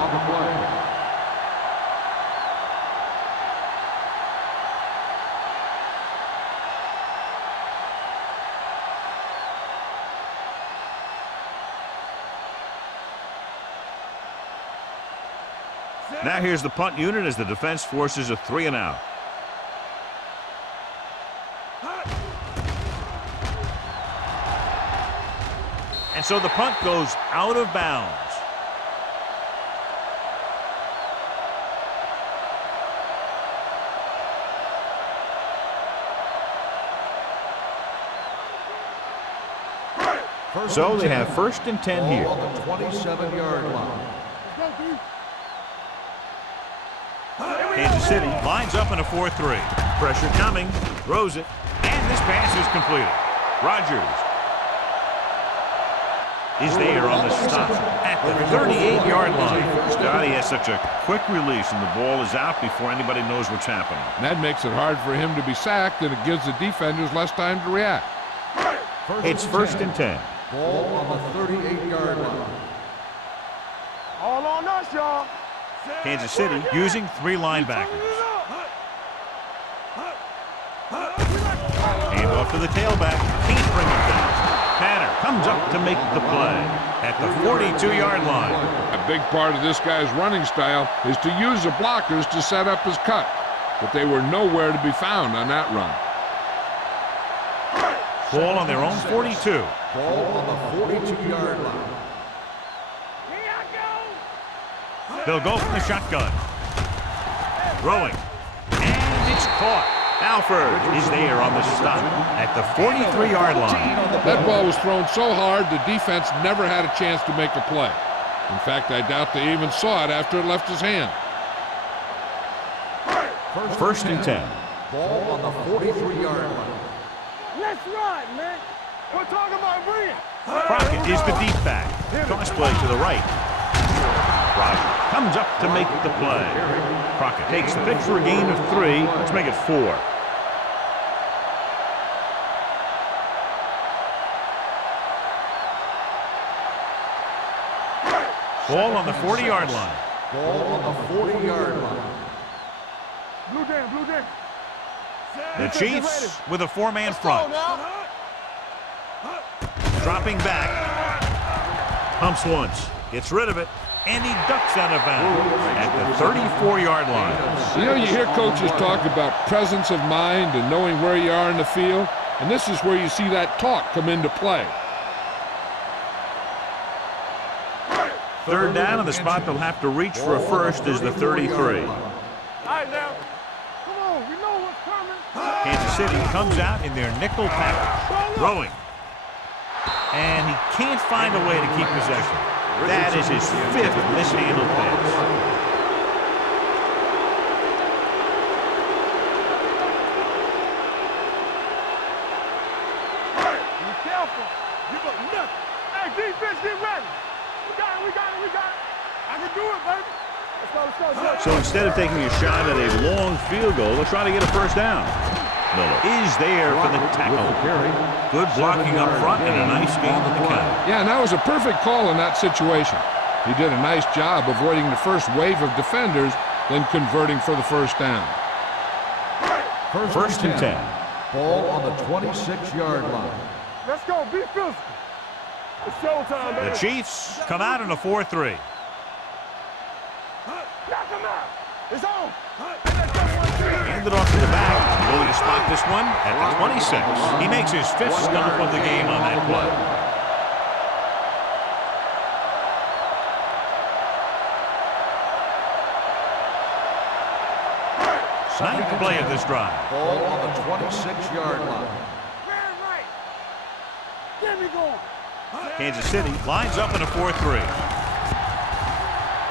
Now here's the punt unit as the defense forces a 3-and-out. And so the punt goes out of bounds. So they have first and 10 here. On the 27-yard line. Kansas City lines up in a 4-3. Pressure coming, throws it, and this pass is completed. Rodgers is there on the stop at the 38-yard line. Scotty has such a quick release, and the ball is out before anybody knows what's happening. That makes it hard for him to be sacked, and it gives the defenders less time to react. It's first and 10. Ball on the 38-yard line. All on us, y'all. Kansas City using 3 linebackers. Hand off to the tailback. Can't bring it down. Tanner comes up to make the play at the 42-yard line. A big part of this guy's running style is to use the blockers to set up his cut, but they were nowhere to be found on that run. Ball on their own 42. Ball on the 42-yard line. They'll go from the shotgun. Throwing. And it's caught. Alford is there on the stop at the 43-yard line. That ball was thrown so hard the defense never had a chance to make a play. In fact, I doubt they even saw it after it left his hand. First and 10. Ball on the 43-yard line. Let's ride, man. We're talking about bringing. Crockett is the deep back. Toss play to the right. Roger comes up to make the play. Crockett takes the pitch for a gain of 3. Let's make it 4. Ball on the 40-yard line. Ball on the 40-yard line. Blue down, blue down. The Chiefs with a 4-man front. Dropping back. Pumps once. Gets rid of it. And he ducks out of bounds at the 34-yard line. You know, you hear coaches talk about presence of mind and knowing where you are in the field, and this is where you see that talk come into play. Third down, and the spot they'll have to reach for a first is the 33. All right, now. Come on, we know what's coming. Kansas City comes out in their nickel package. Throwing. And he can't find a way to keep possession. That is his 5th mishandled pass. Be careful. You got nothing. Hey, defense, get ready. We got it. I can do it, baby. Let's go. So instead of taking a shot at a long field goal, they'll try to get a first down. Miller is there for the tackle. Good blocking up front and a nice gain on the count. Yeah, and that was a perfect call in that situation. He did a nice job avoiding the first wave of defenders, then converting for the first down. First and 10. Ball on the 26-yard line. Let's go. Be physical. It's showtime, baby. The Chiefs come out in a 4-3. Knock him out. It's on. Handed off to the back. Going to spot this one at the 26. He makes his 5th stop of the game on that play. Ninth play of this drive. Ball on the 26-yard line. Very right. Get me going. Kansas City lines up in a 4-3.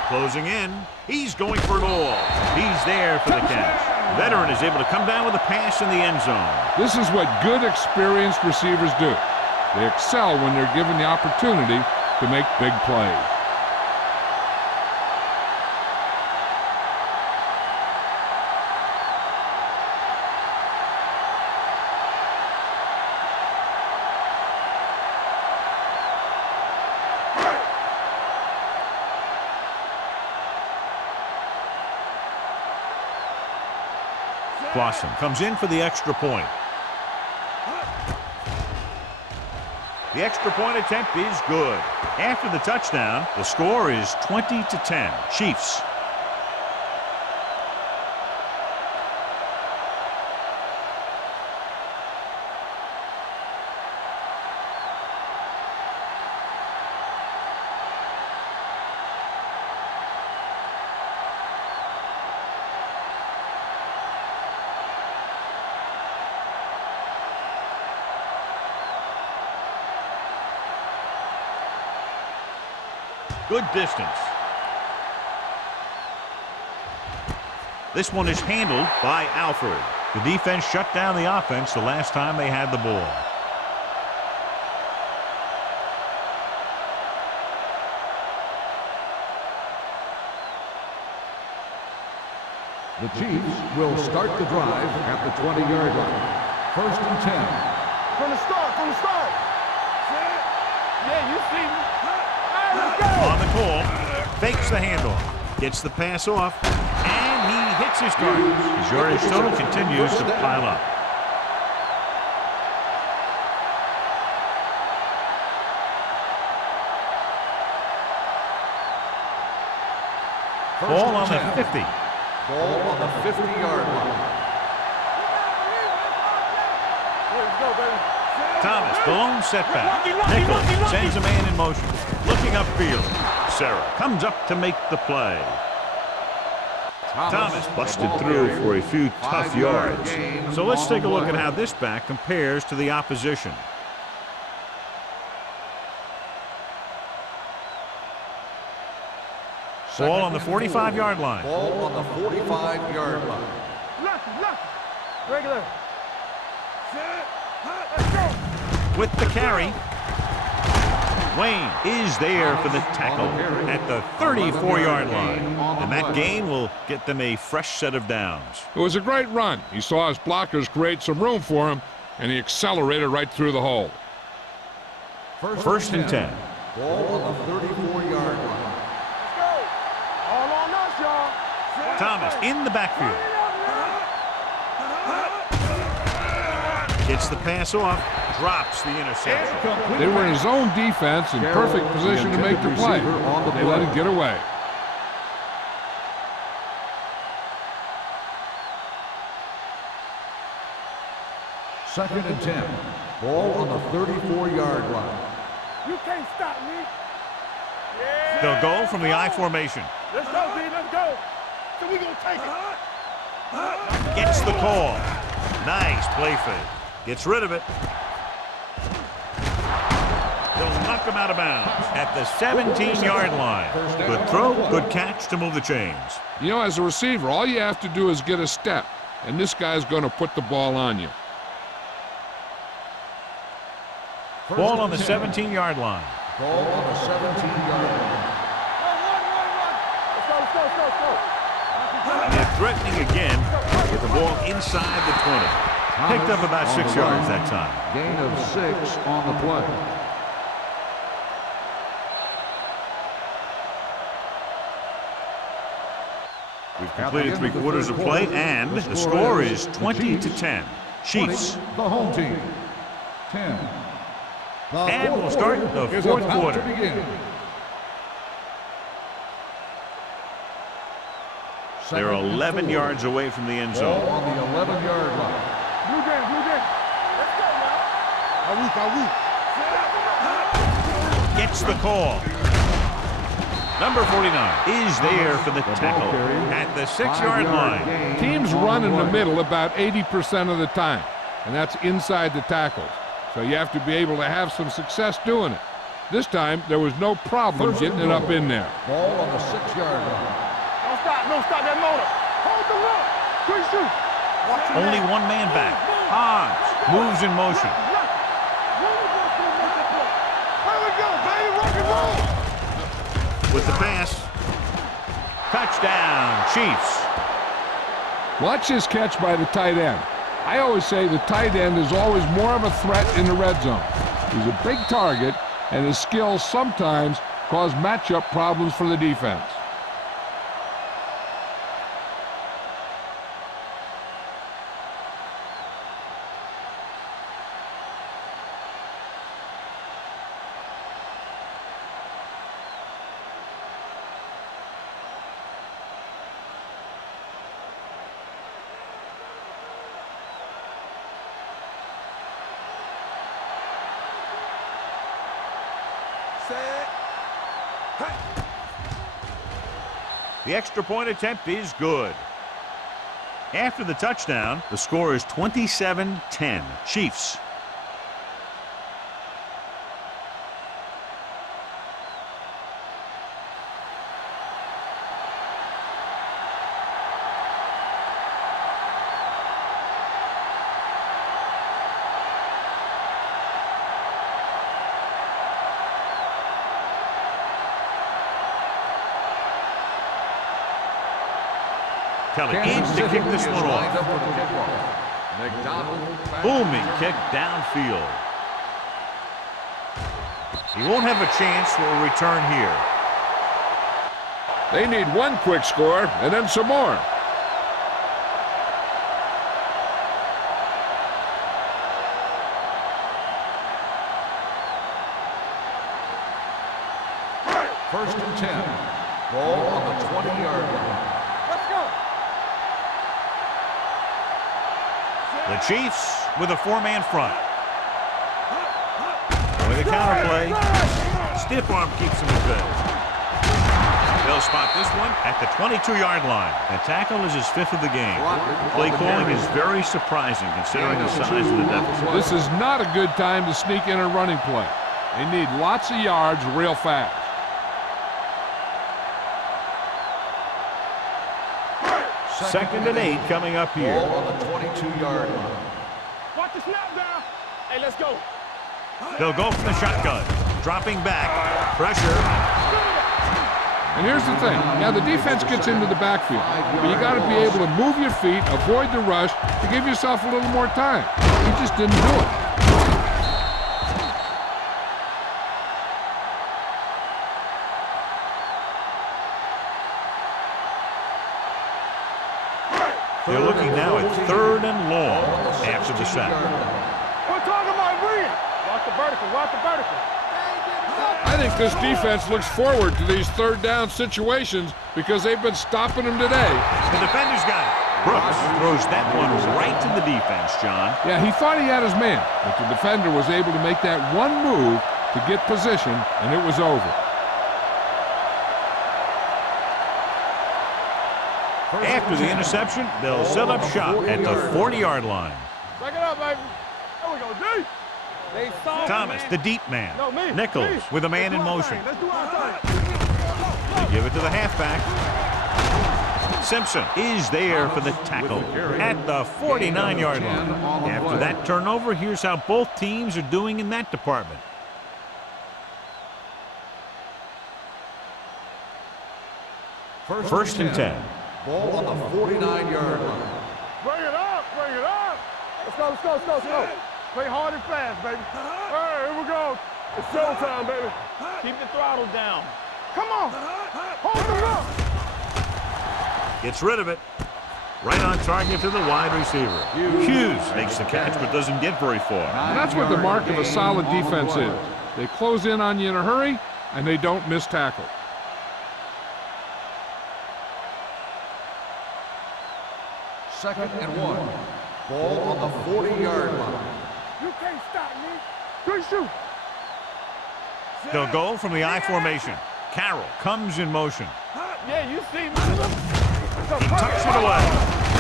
Closing in. He's going for it all. He's there for the catch. Veteran is able to come down with a pass in the end zone. This is what good, experienced receivers do. They excel when they're given the opportunity to make big plays. Clausen comes in for the extra point. The extra point attempt is good. After the touchdown, the score is 20-10. Chiefs. Good distance. This one is handled by Alford. The defense shut down the offense the last time they had the ball. The Chiefs will start the drive at the 20-yard line. First and 10. From the start. Yeah, you see me. On the call, fakes the handoff, gets the pass off, and he hits his target. His yardage total continues to pile up. Ball on the 50. Ball on the 50-yard line. Let's go, baby. Thomas, the lone setback. Nichols sends a man in motion. Looking upfield. Sarah comes up to make the play. Thomas busted through for a few tough yards. So let's take a look at how this back compares to the opposition. Ball on the 45-yard line. Ball on the 45-yard line. Lucky. Regular. With the carry. Wayne is there for the tackle at the 34-yard line. And that gain will get them a fresh set of downs. It was a great run. He saw his blockers create some room for him, and he accelerated right through the hole. First and 10. Ball on the 34-yard line. All on us, y'all. Thomas in the backfield. Gets the pass off. Drops the interception. They were in zone defense in perfect position to make the play. They let it get away. Second and 10. Ball on the 34-yard line. You can't stop me. They'll go from the I formation. Let's go, D. Let's go. So we gonna take it. Gets the call. Nice play fake. Gets rid of it. They'll knock him out of bounds at the 17-yard line. Good throw, good catch to move the chains. You know, as a receiver, all you have to do is get a step, and this guy's going to put the ball on you. Ball on the 17-yard line. Ball on the 17-yard line. Let's go. And they're threatening again with the ball inside the 20. Picked up about 6 yards that time. Gain of 6 on the play. We've completed 3 quarters of play, and the score is 20-10. Chiefs. The home team. 10. And we'll start the fourth quarter. They're 11 yards away from the end zone. Ball on the 11-yard line. Blue game. Let's go, man. Gets the call. Number 49 is there for the tackle at the 6-yard line. Teams run in the middle about 80% of the time, and that's inside the tackles. So you have to be able to have some success doing it. This time, there was no problem getting it up in there. Ball on the 6-yard line. Don't stop that motor. Hold the rock. Quick shoot. Only one man back. Hans moves in motion. Here we go, baby. Rock and roll. With the pass. Touchdown, Chiefs. Watch this catch by the tight end. I always say the tight end is always more of a threat in the red zone. He's a big target, and his skills sometimes cause matchup problems for the defense. The extra point attempt is good. After the touchdown, the score is 27-10. Chiefs. Kelly aims to kick this one off. Booming kick downfield. He won't have a chance for a return here. They need one quick score and then some more. First and 10. Ball on the 20-yard line. Let's go. The Chiefs with a 4-man front. counter play. Stiff arm keeps him at bay. They'll spot this one at the 22-yard line. The tackle is his 5th of the game. Play calling is very surprising considering the size of the deficit. This is not a good time to sneak in a running play. They need lots of yards real fast. Second and 8 coming up here. Ball on the 22-yard line. Watch the snap down. Hey, let's go. They'll go from the shotgun. Dropping back. Pressure. And here's the thing. Now, the defense gets into the backfield, but you got to be able to move your feet, avoid the rush, to give yourself a little more time. He just didn't do it. They're looking now at 3rd and long after the sack. We're talking about bring. Watch the vertical. Watch the vertical. I think this defense looks forward to these 3rd down situations because they've been stopping them today. The defender's got it. Brooks throws that one right to the defense, John. Yeah, he thought he had his man, but the defender was able to make that one move to get position, and it was over. After the interception, they'll set up shop at the 40-yard line. Back it up, baby. There we go, D. They saw Thomas, the deep man. No, me. Nichols Me. with a man Let's in do our motion. thing. Let's do our thing. They give it to the halfback. Simpson is there for the tackle at the 49-yard line. After that turnover, here's how both teams are doing in that department. First and 10. Ball on the 49-yard line. Bring it up. Bring it up. Let's go, let's go, let's go, let's go. Play hard and fast, baby. All right, here we go. It's showtime, baby. Keep the throttle down. Come on. Hold it up. Gets rid of it. Right on target to the wide receiver. Hughes makes the catch but doesn't get very far. And that's what the mark of a solid defense is. They close in on you in a hurry, and they don't miss tackle. Second and 1. Ball on the 40-yard line. You can't stop me. Good shoot. They'll go from the I formation. Carroll comes in motion. Yeah, you see me. He tucks it away.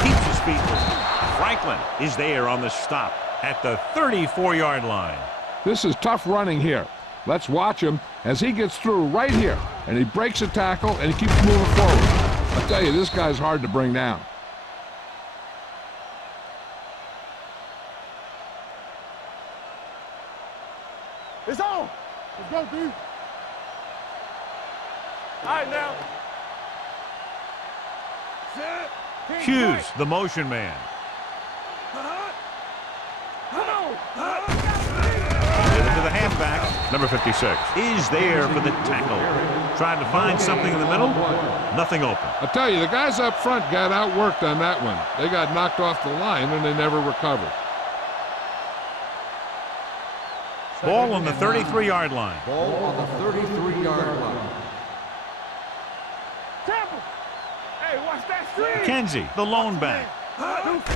Keeps his feet moving. Franklin is there on the stop at the 34-yard line. This is tough running here. Let's watch him as he gets through right here, and he breaks a tackle, and he keeps moving forward. I tell you, this guy's hard to bring down. It's on. Let's go, dude. All right, now. Set. Hughes, the motion man. Come on. Give it to the halfback. Number 56 is there for the tackle. Trying to find something in the middle. Nothing open. I tell you, the guys up front got outworked on that one. They got knocked off the line, and they never recovered. Ball on the 33-yard line. Ball on the 33-yard line. Temple. Hey, watch that screen. Kenzie, the lone back.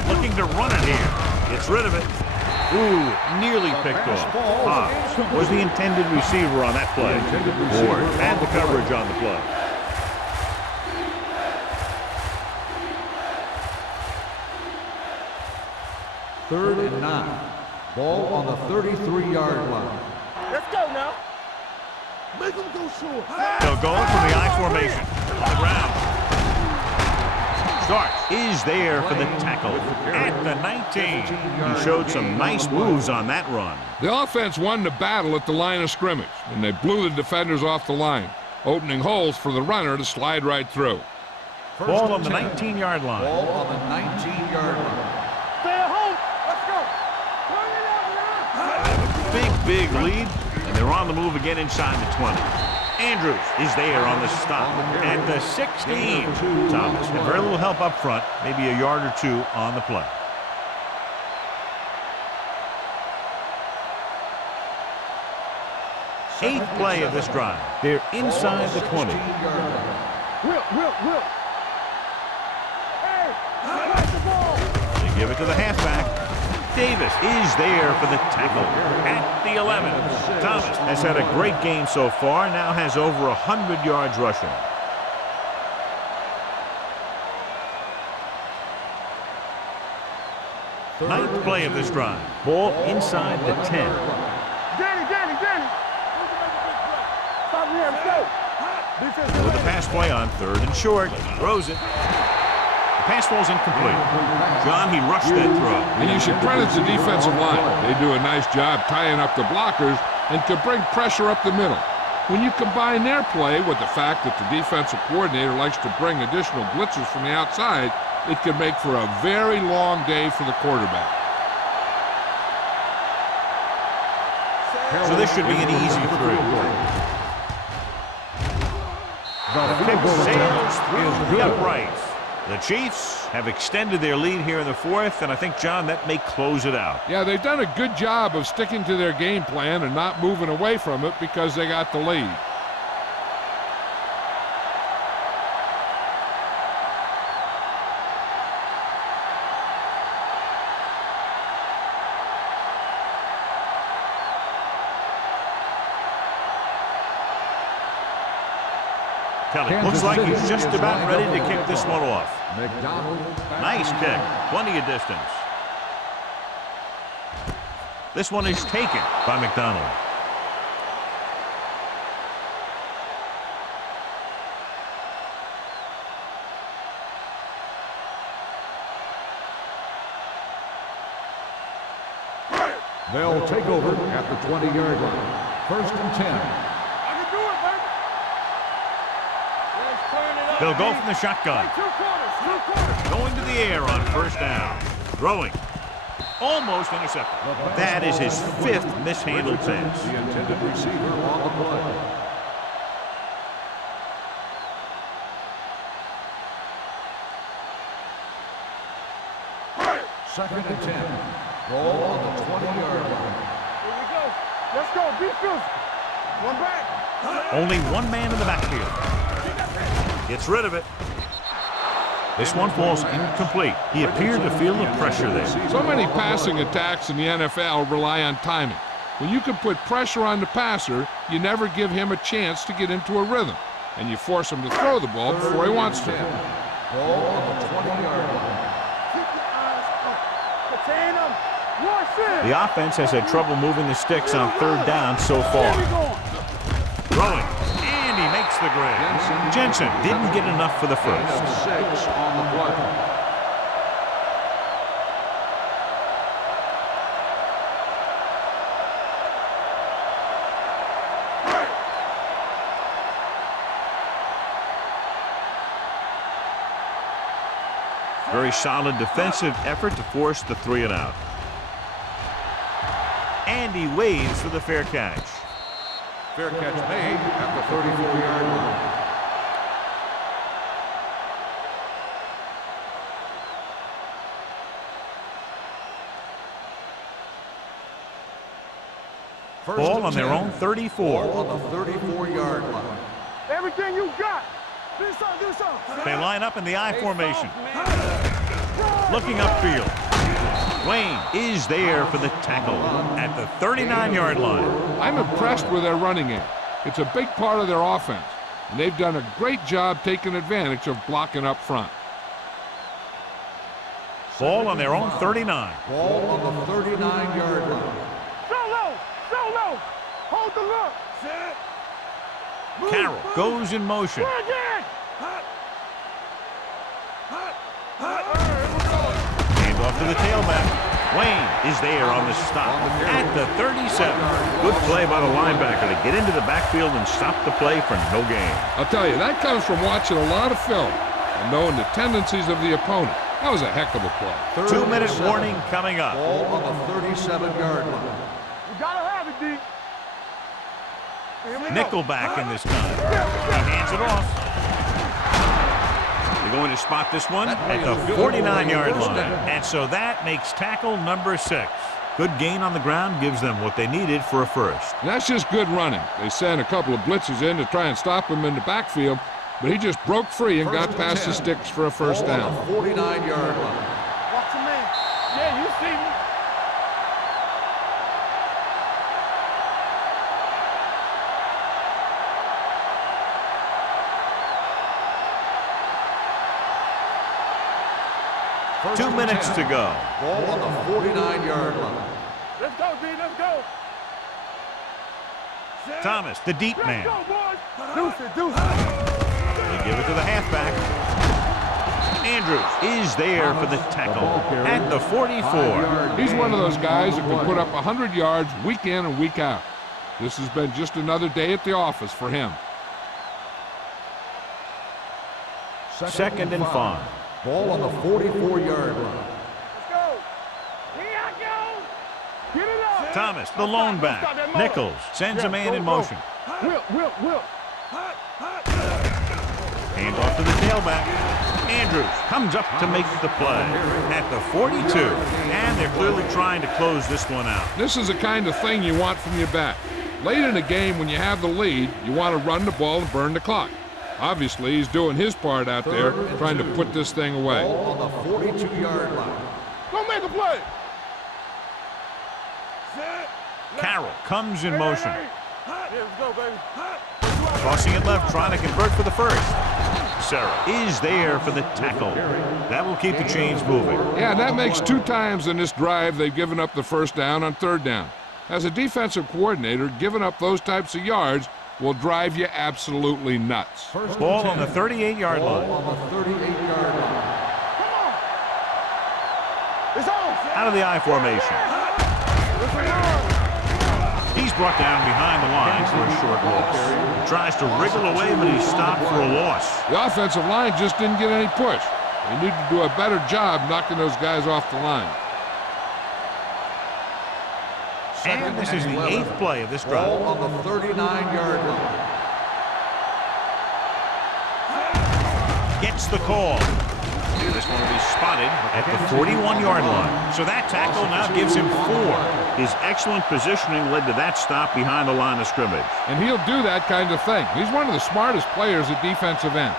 Looking to run it here. Gets rid of it. Ooh, nearly picked off. Hobbs was the intended receiver on that play. Ward had the coverage on the play. Third and 9. Ball on the 33-yard line. Let's go now. Make them go short. They'll go from the I formation. On the ground. Starks is there for the tackle at the 19. He showed some nice moves on that run. The offense won the battle at the line of scrimmage, and they blew the defenders off the line, opening holes for the runner to slide right through. Ball on the 19-yard line. Ball on the 19-yard line. Stay at home. Let's go. Big lead, and they're on the move again inside the 20. Andrews is there on the stop at the 16. Thomas had very little help up front, maybe a yard or two on the play. Eighth play of this drive. They're inside the 20. Whip. Hey, watch the ball. They give it to the halfback. Davis is there for the tackle at the 11. Thomas has had a great game so far, now has over 100 yards rushing. Ninth play of this drive. Ball inside the 10. Danny. Stop here, let's go. Defense. With the pass play on 3rd and short. Throws it. The pass falls incomplete. John, he rushed that throw. And you should credit the defensive line. They do a nice job tying up the blockers and can bring pressure up the middle. When you combine their play with the fact that the defensive coordinator likes to bring additional blitzers from the outside, it can make for a very long day for the quarterback. So this should be an easy through. The kick sails through the uprights. The Chiefs have extended their lead here in the 4th, and I think, John, that may close it out. Yeah, they've done a good job of sticking to their game plan and not moving away from it because they got the lead. Kelly looks like he's just about ready to kick this one off. Nice kick. Plenty of distance. This one is taken by McDonald. They'll take over at the 20-yard line. 1st and 10. They'll go from the shotgun. Going to the air on 1st down. Throwing. Almost intercepted. That is his 5th mishandled pass. The intended receiver on the play. 2nd and 10. Ball on the 20-yard line. Here we go. Let's go. Be physical. One back. Only one man in the backfield. Gets rid of it. This one falls incomplete. He appeared to feel the pressure there. So many passing attacks in the NFL rely on timing. When you can put pressure on the passer, you never give him a chance to get into a rhythm, and you force him to throw the ball before he wants to. Ball on the 20-yard line. Keep your eyes up. Contain them. Watch it. The offense has had trouble moving the sticks on 3rd down so far. Throwing. And he makes the grab. Jensen didn't get enough for the first. 6 on the play. Very solid defensive effort to force the 3 and out. And he waves for the fair catch. Fair catch made at the 34-yard line. Ball on their own 34. Ball on the 34-yard line. Everything you got. Do something. They line up in the I formation. Looking upfield. Wayne is there for the tackle at the 39-yard line. I'm impressed with their running game. It's a big part of their offense, and they've done a great job taking advantage of blocking up front. Ball on their own 39. Ball on the 39-yard line. Solo. Hold the look. Carroll goes in motion. Hand off to the tailback. Wayne is there on the stop at the 37. Good play by the linebacker to get into the backfield and stop the play for no gain. I'll tell you, that comes from watching a lot of film and knowing the tendencies of the opponent. That was a heck of a play. 2-minute warning coming up. Ball on the 37-yard line. You gotta have it, D. Nickelback in this time. He hands it off. They're going to spot this one at the 49-yard line. And so that makes tackle number 6. Good gain on the ground gives them what they needed for a first. And that's just good running. They sent a couple of blitzes in to try and stop him in the backfield, but he just broke free and got past the sticks for a first down. 49-yard line. Watch him in. Yeah, you see me. First 2 and minutes 10. to go. Ball on the 49-yard line. Let's go, D. Let's go. Thomas, the deep man. Let's go, boys. Deuce it, deuce it. They give it to the halfback. Andrews is there for the tackle at the 44. He's one of those guys that can put up 100 yards week in and week out. This has been just another day at the office for him. Second and 5. Ball on the 44-yard line. Let's go. Here I go. Get it up. Thomas, the lone back. Nichols sends a man in motion. Whip. Hand off to the tailback. Andrews comes up to make the play at the 42. And they're clearly trying to close this one out. This is the kind of thing you want from your back. Late in a game when you have the lead, you want to run the ball and burn the clock. Obviously, he's doing his part out there, trying to put this thing away. Ball on the 42-yard line. Go make a play. Carroll comes in motion. Yeah, let's go, baby. Crossing it left, trying to convert for the first. Sarah is there for the tackle. That will keep the chains moving. Yeah, that makes 2 times in this drive they've given up the first down on 3rd down. As a defensive coordinator, giving up those types of yards will drive you absolutely nuts. Ball on the 38-yard line. Ball on the 38-yard line. It's on. Out of the I formation. He's brought down behind the lines for a short loss. Tries to wriggle away, but he's stopped for a loss. The offensive line just didn't get any push. They need to do a better job knocking those guys off the line. And this is the 8th play of this Ball drive. on the 39-yard line. Gets the call. This one will be spotted at the 41-yard line. So that tackle now gives him 4. His excellent positioning led to that stop behind the line of scrimmage. And he'll do that kind of thing. He's one of the smartest players at defensive end.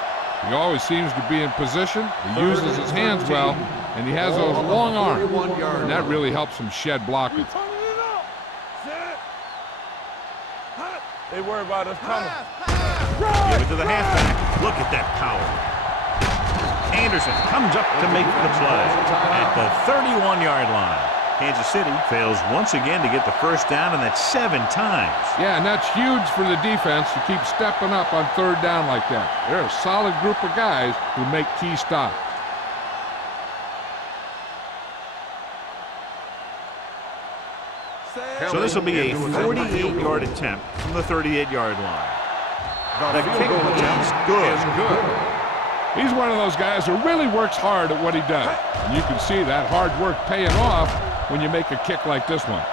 He always seems to be in position, he uses his hands well, and he has those long arms. And that really helps him shed blockers. They worry about us coming. Give it to the halfback. Look at that power. Anderson comes up to make the play at the 31-yard line. Kansas City fails once again to get the first down, and that's 7 times. Yeah, and that's huge for the defense to keep stepping up on 3rd down like that. They're a solid group of guys who make key stops. So this will be a 48-yard attempt from the 38-yard line. The kick is good. He's one of those guys who really works hard at what he does. And you can see that hard work paying off when you make a kick like this one.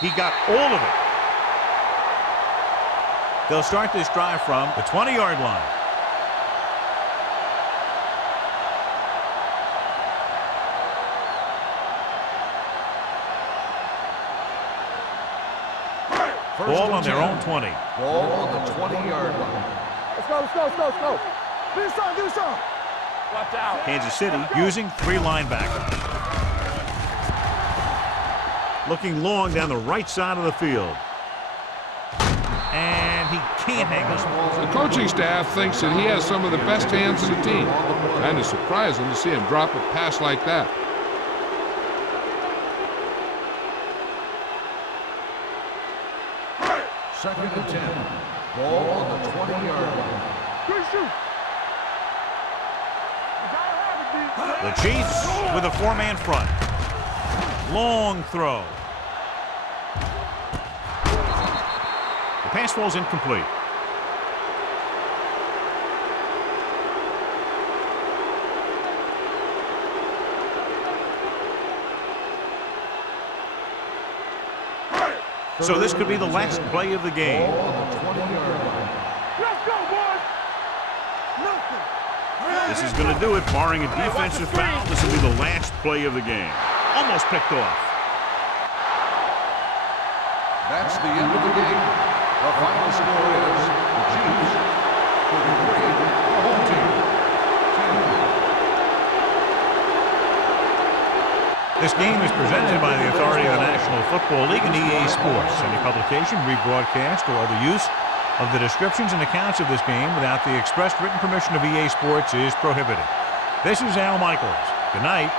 He got all of it. They'll start this drive from the 20-yard line. Ball on their own 20. Ball on the 20-yard line. Let's go. Do something. Watch out. Kansas City using 3 linebackers. Looking long down the right side of the field. And he can't hang on. The coaching staff thinks that he has some of the best hands in the team. Kind of surprising to see him drop a pass like that. Second and 10. Ball on the 20-yard line. Good shoot. The Chiefs with a 4-man front. Long throw. The pass falls incomplete. So this could be the last play of the game. Ball on the 20-yard line. Let's go, boys. Nothing. The This is going to do it, barring a defensive foul. This will be the last play of the game. Almost picked off. That's the end of the game. The final score is the Chiefs 43, the home team 10. This game is presented by the authority of the National Football League and EA Sports. Any publication, rebroadcast, or other use of the descriptions and accounts of this game without the express written permission of EA Sports is prohibited. This is Al Michaels. Good night.